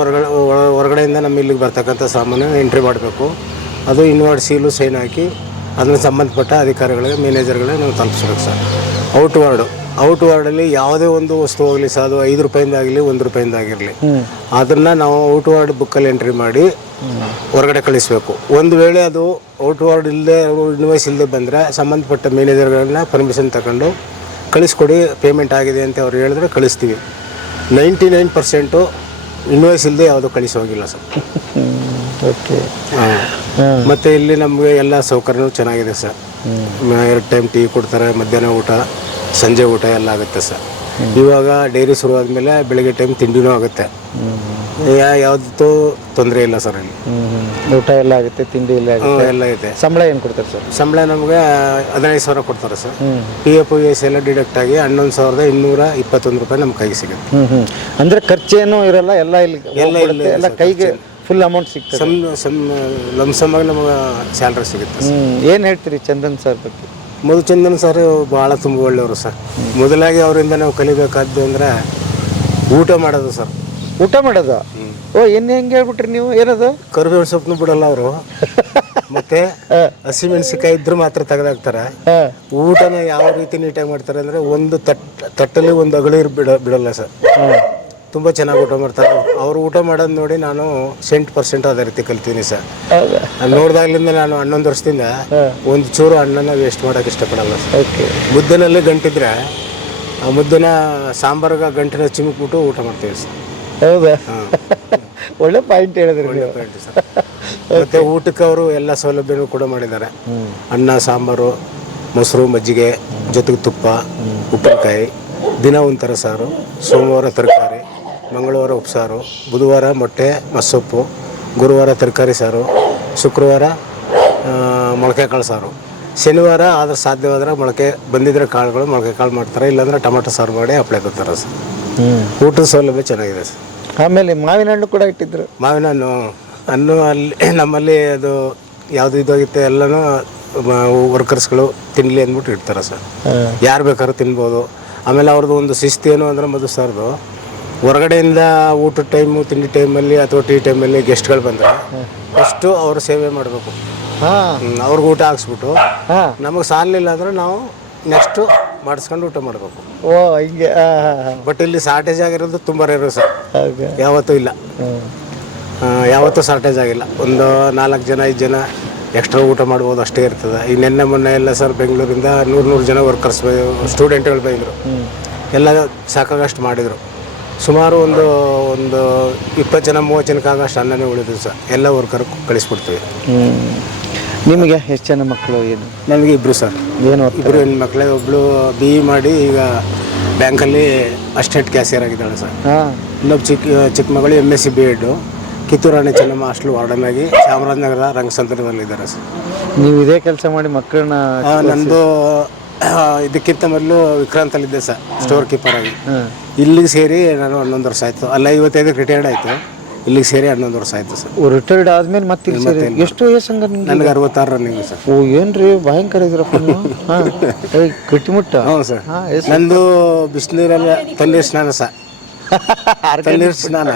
ಹೊರಗಡೆಯಿಂದ ನಮ್ಮ ಇಲ್ಲಿಗೆ ಬರ್ತಕ್ಕಂಥ ಸಾಮಾನು ಎಂಟ್ರಿ ಮಾಡಬೇಕು. ಅದು ಇನ್ವಾರ್ಡ್ ಸೀಲು ಸೈನ್ ಹಾಕಿ ಅದನ್ನು ಸಂಬಂಧಪಟ್ಟ ಅಧಿಕಾರಿಗಳಿಗೆ, ಮ್ಯಾನೇಜರ್ಗಳಿಗೆ ನಾವು ತಲುಪಿಸ್ಬೇಕು ಸರ್. ಔಟ್ ವಾರ್ಡಲ್ಲಿ ಯಾವುದೇ ಒಂದು ವಸ್ತು ಹೋಗಲಿ ಸರ್, ಅದು 5 ರೂಪಾಯಿಂದ ಆಗಲಿ 1 ರೂಪಾಯಿಂದ ಆಗಿರಲಿ, ಅದನ್ನು ನಾವು ಔಟ್ ವಾರ್ಡ್ ಬುಕ್ಕಲ್ಲಿ ಎಂಟ್ರಿ ಮಾಡಿ ಹೊರಗಡೆ ಕಳಿಸ್ಬೇಕು. ಒಂದು ವೇಳೆ ಅದು ಔಟ್ ವಾರ್ಡ್ ಇಲ್ಲದೆ, ಇನ್ವಾಯ್ಸ್ ಇಲ್ಲದೆ ಬಂದರೆ ಸಂಬಂಧಪಟ್ಟ ಮ್ಯಾನೇಜರ್ಗಳನ್ನ ಪರ್ಮಿಷನ್ ತಗೊಂಡು ಕಳಿಸ್ಕೊಡಿ, ಪೇಮೆಂಟ್ ಆಗಿದೆ ಅಂತ ಅವ್ರು ಹೇಳಿದ್ರೆ ಕಳಿಸ್ತೀವಿ. 99% ಇನ್ವಾಯ್ಸ್ ಇಲ್ಲದೆ ಯಾವುದೂ ಕಳಿಸೋಗಿಲ್ಲ ಸರ್. ಓಕೆ. ಮತ್ತು ಇಲ್ಲಿ ನಮಗೆ ಎಲ್ಲ ಸೌಕರ್ಯನೂ ಚೆನ್ನಾಗಿದೆ ಸರ್. 2 ಟೈಮ್ ಟೀ ಕೊಡ್ತಾರೆ, ಮಧ್ಯಾಹ್ನ ಊಟ, ಸಂಜೆ ಊಟ ಎಲ್ಲ ಆಗುತ್ತೆ ಸರ್. ಇವಾಗ ಡೈರಿ ಶುರು ಆದಮೇಲೆ ಬೆಳಗ್ಗೆ ಟೈಮ್ ತಿಂಡಿನೂ ಆಗುತ್ತೆ. ಯಾವುದೂ ತೊಂದರೆ ಇಲ್ಲ ಸರ್. ಇಲ್ಲಿ ಊಟ ಎಲ್ಲ ಆಗುತ್ತೆ, ತಿಂಡಿ ಎಲ್ಲ ಆಗುತ್ತೆ, ಎಲ್ಲ ಇದೆ. ಸಂಬಳ ಏನು ಕೊಡ್ತಾರೆ ಸರ್? ಸಂಬಳ ನಮಗೆ 15,000 ಕೊಡ್ತಾರೆ ಸರ್. PF US ಎಲ್ಲ ಡಿಡಕ್ಟ್ ಆಗಿ 11,221 ರೂಪಾಯಿ ನಮ್ಮ ಕೈಗೆ ಸಿಗುತ್ತೆ. ಅಂದರೆ ಖರ್ಚೇನು ಇರಲ್ಲ, ಎಲ್ಲ ಇಲ್ಲಿ ಎಲ್ಲ ಕೈಗೆ ಫುಲ್ ಅಮೌಂಟ್ ಸಿಗ್ತದೆ. ಲಂಸಮಾಗಿ ನಮಗೆ ಸ್ಯಾಲ್ರಿ ಸಿಗುತ್ತೆ. ಏನು ಹೇಳ್ತೀರಿ ಚಂದನ್ ಸರ್ ಬಗ್ಗೆ? ಮಧುಚಂದನ್ ಸರ್ ಭಾಳ ತುಂಬ ಒಳ್ಳೆಯವರು ಸರ್. ಮೊದಲಾಗಿ ಅವರಿಂದ ನಾವು ಕಲಿಬೇಕಾದ್ದು ಅಂದರೆ ಊಟ ಮಾಡೋದು ಸರ್. ಊಟ ಮಾಡೋದು? ಓ, ಹೆಂಗೆ ಹೇಳ್ಬಿಟ್ರಿ ನೀವು? ಏನದು? ಕರಿಬೇವಿನ ಸೊಪ್ಪನ್ನು ಬಿಡಲ್ಲ ಅವರು. ಮತ್ತೆ ಹಸಿಮೆಣಸಿಕಾಯಿ ಇದ್ರೂ ಮಾತ್ರ ತೆಗೆದಾಕ್ತಾರೆ. ಊಟನ ಯಾವ ರೀತಿ ನೀಟಾಗಿ ಮಾಡ್ತಾರೆ ಅಂದರೆ ಒಂದು ತಟ್ಟಲ್ಲಿ ಒಂದು ಅಗಳಿರು ಬಿಡಲ್ಲ ಸರ್. ತುಂಬ ಚೆನ್ನಾಗಿ ಊಟ ಮಾಡ್ತಾರೆ. ಅವರು ಊಟ ಮಾಡೋದು ನೋಡಿ ನಾನು 100% ಅದೇ ರೀತಿ ಕಲ್ತೀನಿ ಸರ್. ನೋಡಿದಾಗ್ಲಿಂದ ನಾನು 11 ವರ್ಷದಿಂದ ಒಂದು ಚೂರು ಹಣ್ಣನ್ನು ವೇಸ್ಟ್ ಮಾಡೋಕೆ ಇಷ್ಟಪಡಲ್ಲ ಸರ್. ಓಕೆ. ಮುದ್ದೆನಲ್ಲಿ ಗಂಟಿದ್ರೆ ಆ ಮುದ್ದೆನ ಸಾಂಬಾರ್ಗೆ ಗಂಟಿನ ಚಿಮ್ಮಿಬಿಟ್ಟು ಊಟ ಮಾಡ್ತೀವಿ ಸರ್. ಹೌದಾ? ಒಳ್ಳೆ ಪಾಯಿಂಟ್ ಹೇಳಿದ್ರಿ. ಒಳ್ಳೆ ಪಾಯಿಂಟ್ ಸರ್. ಮತ್ತು ಊಟಕ್ಕೆ ಅವರು ಎಲ್ಲ ಸೌಲಭ್ಯನೂ ಕೂಡ ಮಾಡಿದ್ದಾರೆ. ಅನ್ನ, ಸಾಂಬಾರು, ಮೊಸರು, ಮಜ್ಜಿಗೆ, ಜೊತೆಗೆ ತುಪ್ಪ, ಉಪ್ಪಿನಕಾಯಿ, ದಿನ ಒಂಥರ ಸಾರು, ಸೋಮವಾರ ತರಕಾರಿ, ಮಂಗಳವಾರ ಉಪ್ಸಾರು, ಬುಧವಾರ ಮೊಟ್ಟೆ ಮಸ್ಸೊಪ್ಪು, ಗುರುವಾರ ತರಕಾರಿ ಸಾರು, ಶುಕ್ರವಾರ ಮೊಳಕೆ ಕಾಳು ಸಾರು, ಶನಿವಾರ ಆದ್ರೆ ಸಾಧ್ಯವಾದ್ರೆ ಮೊಳಕೆ ಬಂದಿದ್ರೆ ಕಾಳುಗಳು ಮೊಳಕೆ ಕಾಳು ಮಾಡ್ತಾರೆ, ಇಲ್ಲಾಂದ್ರೆ ಟೊಮೆಟೊ ಸಾರು ಮಾಡಿ ಹಪ್ಪಳ ಕೊಡ್ತಾರೆ ಸರ್. ಊಟದ ಸೌಲಭ್ಯ ಚೆನ್ನಾಗಿದೆ ಸರ್. ಆಮೇಲೆ ಮಾವಿನ ಹಣ್ಣು ಕೂಡ ಇಟ್ಟಿದ್ರು. ಮಾವಿನ ಹಣ್ಣು ಅಲ್ಲಿ ನಮ್ಮಲ್ಲಿ ಅದು ಯಾವುದು ಇದಾಗುತ್ತೆ ಎಲ್ಲನೂ ವರ್ಕರ್ಸ್ಗಳು ತಿನ್ನಲಿ ಅಂದ್ಬಿಟ್ಟು ಇಡ್ತಾರೆ ಸರ್. ಯಾರು ಬೇಕಾದ್ರೂ ತಿನ್ಬೋದು. ಆಮೇಲೆ ಅವ್ರದ್ದು ಒಂದು ಶಿಸ್ತು ಏನು ಅಂದರೆ ಮಧು ಸರ್ದು ಹೊರಗಡೆಯಿಂದ ಊಟದ ಟೈಮು, ತಿಂಡಿ ಟೈಮಲ್ಲಿ ಅಥವಾ ಟೀ ಟೈಮಲ್ಲಿ ಗೆಸ್ಟ್ಗಳು ಬಂದರೆ ಫಸ್ಟು ಅವ್ರ ಸೇವೆ ಮಾಡಬೇಕು. ಅವ್ರಿಗೆ ಊಟ ಹಾಕ್ಸ್ಬಿಟ್ಟು ನಮಗೆ ಸಾಲಿಲ್ಲ ಅಂದರೆ ನಾವು ನೆಕ್ಸ್ಟು ಮಾಡಿಸ್ಕೊಂಡು ಊಟ ಮಾಡಬೇಕು. ಓ, ಹಿಂಗೆ. ಬಟ್ ಇಲ್ಲಿ ಶಾರ್ಟೇಜ್ ಆಗಿರೋದು ತುಂಬ ರೇರು ಸರ್. ಯಾವತ್ತೂ ಇಲ್ಲ, ಯಾವತ್ತೂ ಶಾರ್ಟೇಜ್ ಆಗಿಲ್ಲ. ಒಂದು 4 ಜನ 5 ಜನ ಎಕ್ಸ್ಟ್ರಾ ಊಟ ಮಾಡ್ಬೋದು, ಅಷ್ಟೇ ಇರ್ತದೆ. ಈ ನೆನ್ನೆ ಮೊನ್ನೆ ಎಲ್ಲ ಸರ್ ಬೆಂಗಳೂರಿಂದ 100 ಜನ ವರ್ಕರ್ಸ್ ಸ್ಟೂಡೆಂಟ್ಗಳು ಬಂದರು. ಎಲ್ಲ ಸಾಕಾಗಷ್ಟು ಮಾಡಿದರು. ಸುಮಾರು ಒಂದು 20 ಜನ 30 ಜನಕ್ಕಾಗಷ್ಟು ಅನ್ನನೇ ಉಳಿದು ಸರ್. ಎಲ್ಲ ವರ್ಕರ್ ಕಳಿಸ್ಬಿಡ್ತೀವಿ. ನಿಮಗೆ ಎಷ್ಟು ಜನ ಮಕ್ಕಳು? ಏನು? ನನಗೆ 2 ಸರ್. ಏನು? 2 ಹೆಣ್ಮಕ್ಳೆ. ಒಬ್ಬಳು BE ಮಾಡಿ ಈಗ ಬ್ಯಾಂಕಲ್ಲಿ ಅಸಿಸ್ಟೆಂಟ್ ಕ್ಯಾಶಿಯರ್ ಆಗಿದ್ದಾಳೆ ಸರ್. ಇನ್ನೊಬ್ಬ ಚಿಕ್ಕ ಮಗಳು MSc B.Ed Kittur Rani Chennamma hostel warden ಆಗಿ ಚಾಮರಾಜನಗರ ರಂಗಸಂದ್ರದಲ್ಲಿದ್ದಾರೆ ಸರ್. ನೀವು ಇದೇ ಕೆಲಸ ಮಾಡಿ ಮಕ್ಕಳನ್ನ? ನಂದು ಇದಕ್ಕಿಂತ ಮೊದಲು ವಿಕ್ರಾಂತಲ್ಲಿದ್ದೆ ಸರ್, ಸ್ಟೋರ್ ಕೀಪರ್ ಆಗಿ. ಇಲ್ಲಿಗೆ ಸೇರಿ ನಾನು 11 ವರ್ಷ ಆಯಿತು. ಅಲ್ಲ 55 ರಿಟೈರ್ಡ್ ಆಯಿತು. ಇಲ್ಲಿಗೆ ಸೇರಿ 11 ವರ್ಷ ಆಯಿತು ಸರ್. ರಿಟೈರ್ಡ್ ಆದ್ಮೇಲೆ ಮತ್ತೆ ಎಷ್ಟು ವಯಸ್ಸಂಗ? ನನಗೆ 66 ರನ್ನಿಂಗ್ ಸರ್. ಓ, ಏನ್ರಿ ಭಯಂಕರ ಇದ್ರಪ್ಪ. ಗಟ್ಟಿಮುಟ್ಟ. ಹ್ಞೂ ಸರ್. ನಂದು ಬಿಸಿನೀರಲ್ಲ ತಣ್ಣೀರು ಸ್ನಾನ ಸರ್. ತಣ್ಣೀರು ಸ್ನಾನ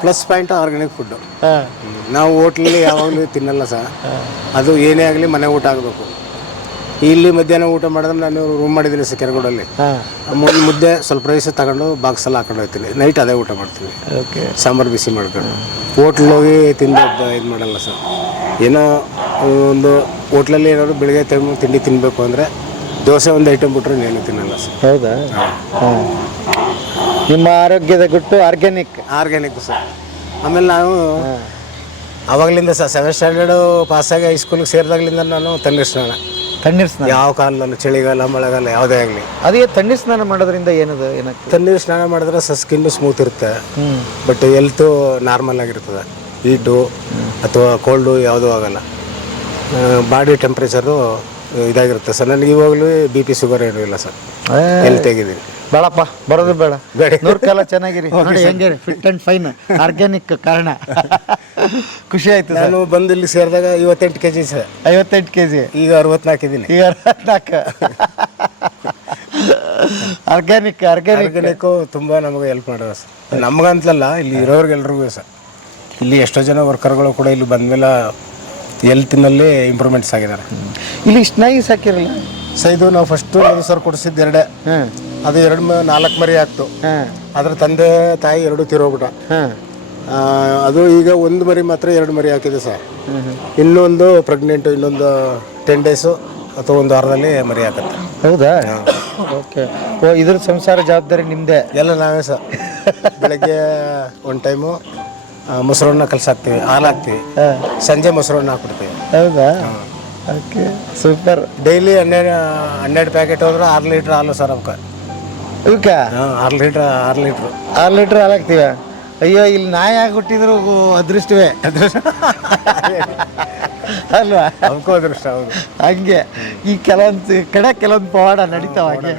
ಪ್ಲಸ್ ಪಾಯಿಂಟ್ ಆರ್ಗ್ಯಾನಿಕ್ ಫುಡ್ಡು. ನಾವು ಹೋಟ್ಲಲ್ಲಿ ಯಾವಾಗಲೂ ತಿನ್ನಲ್ಲ ಸರ್. ಅದು ಏನೇ ಆಗಲಿ ಮನೆ ಊಟ ಆಗಬೇಕು. ಇಲ್ಲಿ ಮಧ್ಯಾಹ್ನ ಊಟ ಮಾಡಿದ್ರೆ ನಾನು ರೂಮ್ ಮಾಡಿದ್ದೀನಿ ಸರ್ ಕೆರಗೋಡಲ್ಲಿ. ಮುದ್ದೆ ಸ್ವಲ್ಪ ರೈಸ್ ತಗೊಂಡು ಬಾಕ್ಸಲ್ಲಿ ಹಾಕೊಂಡು ಹೋಗ್ತೀನಿ. ನೈಟ್ ಅದೇ ಊಟ ಮಾಡ್ತೀನಿ. ಓಕೆ. ಸಾಂಬಾರು ಬಿಸಿ ಮಾಡ್ಕೊಂಡು ಹೋಟ್ಲಿಗೆ ಹೋಗಿ ತಿಂದು ಇದು ಮಾಡಲ್ಲ ಸರ್. ಏನೋ ಒಂದು ಹೋಟ್ಲಲ್ಲಿ ಏನಾದ್ರು ಬೆಳಗ್ಗೆ ಟೈಮು ತಿಂಡಿ ತಿನ್ನಬೇಕು ಅಂದರೆ ದೋಸೆ ಒಂದು ಐಟಮ್ ಬಿಟ್ರೆ ಏನು ತಿನ್ನಲ್ಲ ಸರ್. ಹೌದಾ? ನಿಮ್ಮ ಆರೋಗ್ಯದ ಗುಟ್ಟು ಆರ್ಗ್ಯಾನಿಕ್ ಸರ್. ಆಮೇಲೆ ನಾವು ಆವಾಗಲಿಂದ ಸರ್ 7th ಸ್ಟ್ಯಾಂಡರ್ಡು ಪಾಸಾಗಿ ಹೈಸ್ಕೂಲಿಗೆ ಸೇರಿದಾಗಲಿಂದ ನಾನು ತಣ್ಣೀರು ಸ್ನಾನ ಯಾವ ಕಾಲದಲ್ಲೂ ಚಳಿಗಾಲ ಮಳೆಗಾಲ ಯಾವುದೇ ಆಗಲಿ ಅದೇ ತಣ್ಣೀರು ಸ್ನಾನ ಮಾಡೋದ್ರಿಂದ ಏನಾಗ್ತದೆ? ತಣ್ಣೀರು ಸ್ನಾನ ಮಾಡಿದ್ರೆ ಸ್ಕಿನ್ನು ಸ್ಮೂತ್ ಇರುತ್ತೆ, ಬಟ್ ಹೆಲ್ತು ನಾರ್ಮಲ್ ಆಗಿರ್ತದೆ. ಹೀಟು ಅಥವಾ ಕೋಲ್ಡು ಯಾವುದೂ ಆಗಲ್ಲ. ಬಾಡಿ ಟೆಂಪ್ರೇಚರು ಇದಾಗಿರುತ್ತೆ ಸರ್. ನನಗೆ ಇವಾಗಲೂ BP ಶುಗರ್ ಏನೂ ಇಲ್ಲ ಸರ್. ಹೆಲ್ತ್ ಆಗಿದ್ದೀನಿ. ಬೇಡಪ್ಪ, ಬರೋದು ಬೇಡ. 100 ಕಾಲ ಚೆನ್ನಾಗಿರಿ. ಹೆಂಗೆ ಫಿಟ್ ಆ್ಯಂಡ್ ಫೈನ್ ಆರ್ಗ್ಯಾನಿಕ್ ಕಾರಣ. ಖುಷಿ ಆಯ್ತು. ನಾನು ಬಂದು ಇಲ್ಲಿ ಸೇರಿದಾಗ 58 kg ಸರ್. 58 kg. ಈಗ 64 ಇದ್ದೀನಿ. ಈಗ 64. ಆರ್ಗ್ಯಾನಿಕ್ಕು ತುಂಬ ನಮಗೆ ಹೆಲ್ಪ್ ಮಾಡೋದು ಸರ್. ನಮಗಂತಲ್ಲ, ಇಲ್ಲಿ ಇರೋರಿಗೆಲ್ರಿಗೂ ಸರ್. ಇಲ್ಲಿ ಎಷ್ಟೋ ಜನ ವರ್ಕರ್ಗಳು ಕೂಡ ಇಲ್ಲಿ ಬಂದಮೇಲೆ ಹೆಲ್ತಿನಲ್ಲಿ ಇಂಪ್ರೂವ್ಮೆಂಟ್ಸ್ ಆಗಿದ್ದಾರೆ. ಇಲ್ಲಿ ಇಷ್ಟು ನಾಯಿ ಸಾಕಿರಲ್ಲ ಸೊ ಇದು ನಾವು ಫಸ್ಟು ಸರ್ ಕೊಡಿಸಿದ್ದು 2. ಅದು 4 ಮರಿ ಆಗ್ತು. ಅದ್ರ ತಂದೆ ತಾಯಿ 2 ತೀರೋಗ್ಬಿಟ್ಟ. ಅದು ಈಗ 1 ಮರಿ ಮಾತ್ರ 2 ಮರಿ ಹಾಕಿದೆ ಸರ್. ಇನ್ನೊಂದು ಪ್ರೆಗ್ನೆಂಟು, ಇನ್ನೊಂದು 10 ಡೇಸು ಅಥವಾ 1 ವಾರದಲ್ಲಿ ಮರಿ ಹಾಕುತ್ತೆ. ಹೌದಾ? ಓಕೆ. ಇದ್ರ ಸಂಸಾರ ಜವಾಬ್ದಾರಿ ನಿಮ್ಮದೇ? ಎಲ್ಲ ನಾವೇ ಸರ್. ಬೆಳಗ್ಗೆ 1 ಟೈಮು ಮೊಸರನ್ನ ಕಲಸಾಕ್ತೀವಿ, ಹಾಲು ಹಾಕ್ತೀವಿ, ಸಂಜೆ ಮೊಸರನ್ನ ಹಾಕ್ಬಿಡ್ತೀವಿ. ಹೌದಾ? Okay, super. ಡೈಲಿ 12 ಪ್ಯಾಕೆಟ್ ಹೋದ್ರೆ 6 ಲೀಟ್ರ್ ಹಾಲು ಸರ್ ಅವಕ್ಕೆ. ಇವಕ್ಕೆ 6 ಲೀಟ್ರ್ 6 ಲೀಟ್ರ್ ಹಾಲು ಹಾಕ್ತೀವ? ಅಯ್ಯೋ, ಇಲ್ಲಿ ನಾಯಿ ಆಗಿಬಿಟ್ಟಿದ್ರು ಅದೃಷ್ಟವೇ ಅಲ್ವಾ? ಅವಕ್ಕೂ ಅದೃಷ್ಟ. ಹೌದು. ಹಂಗೆ ಈ ಕೆಲವೊಂದು ಕಡೆ ಕೆಲವೊಂದು ಪವಾಡ ನಡೀತಾವ ಹಾಗೆ.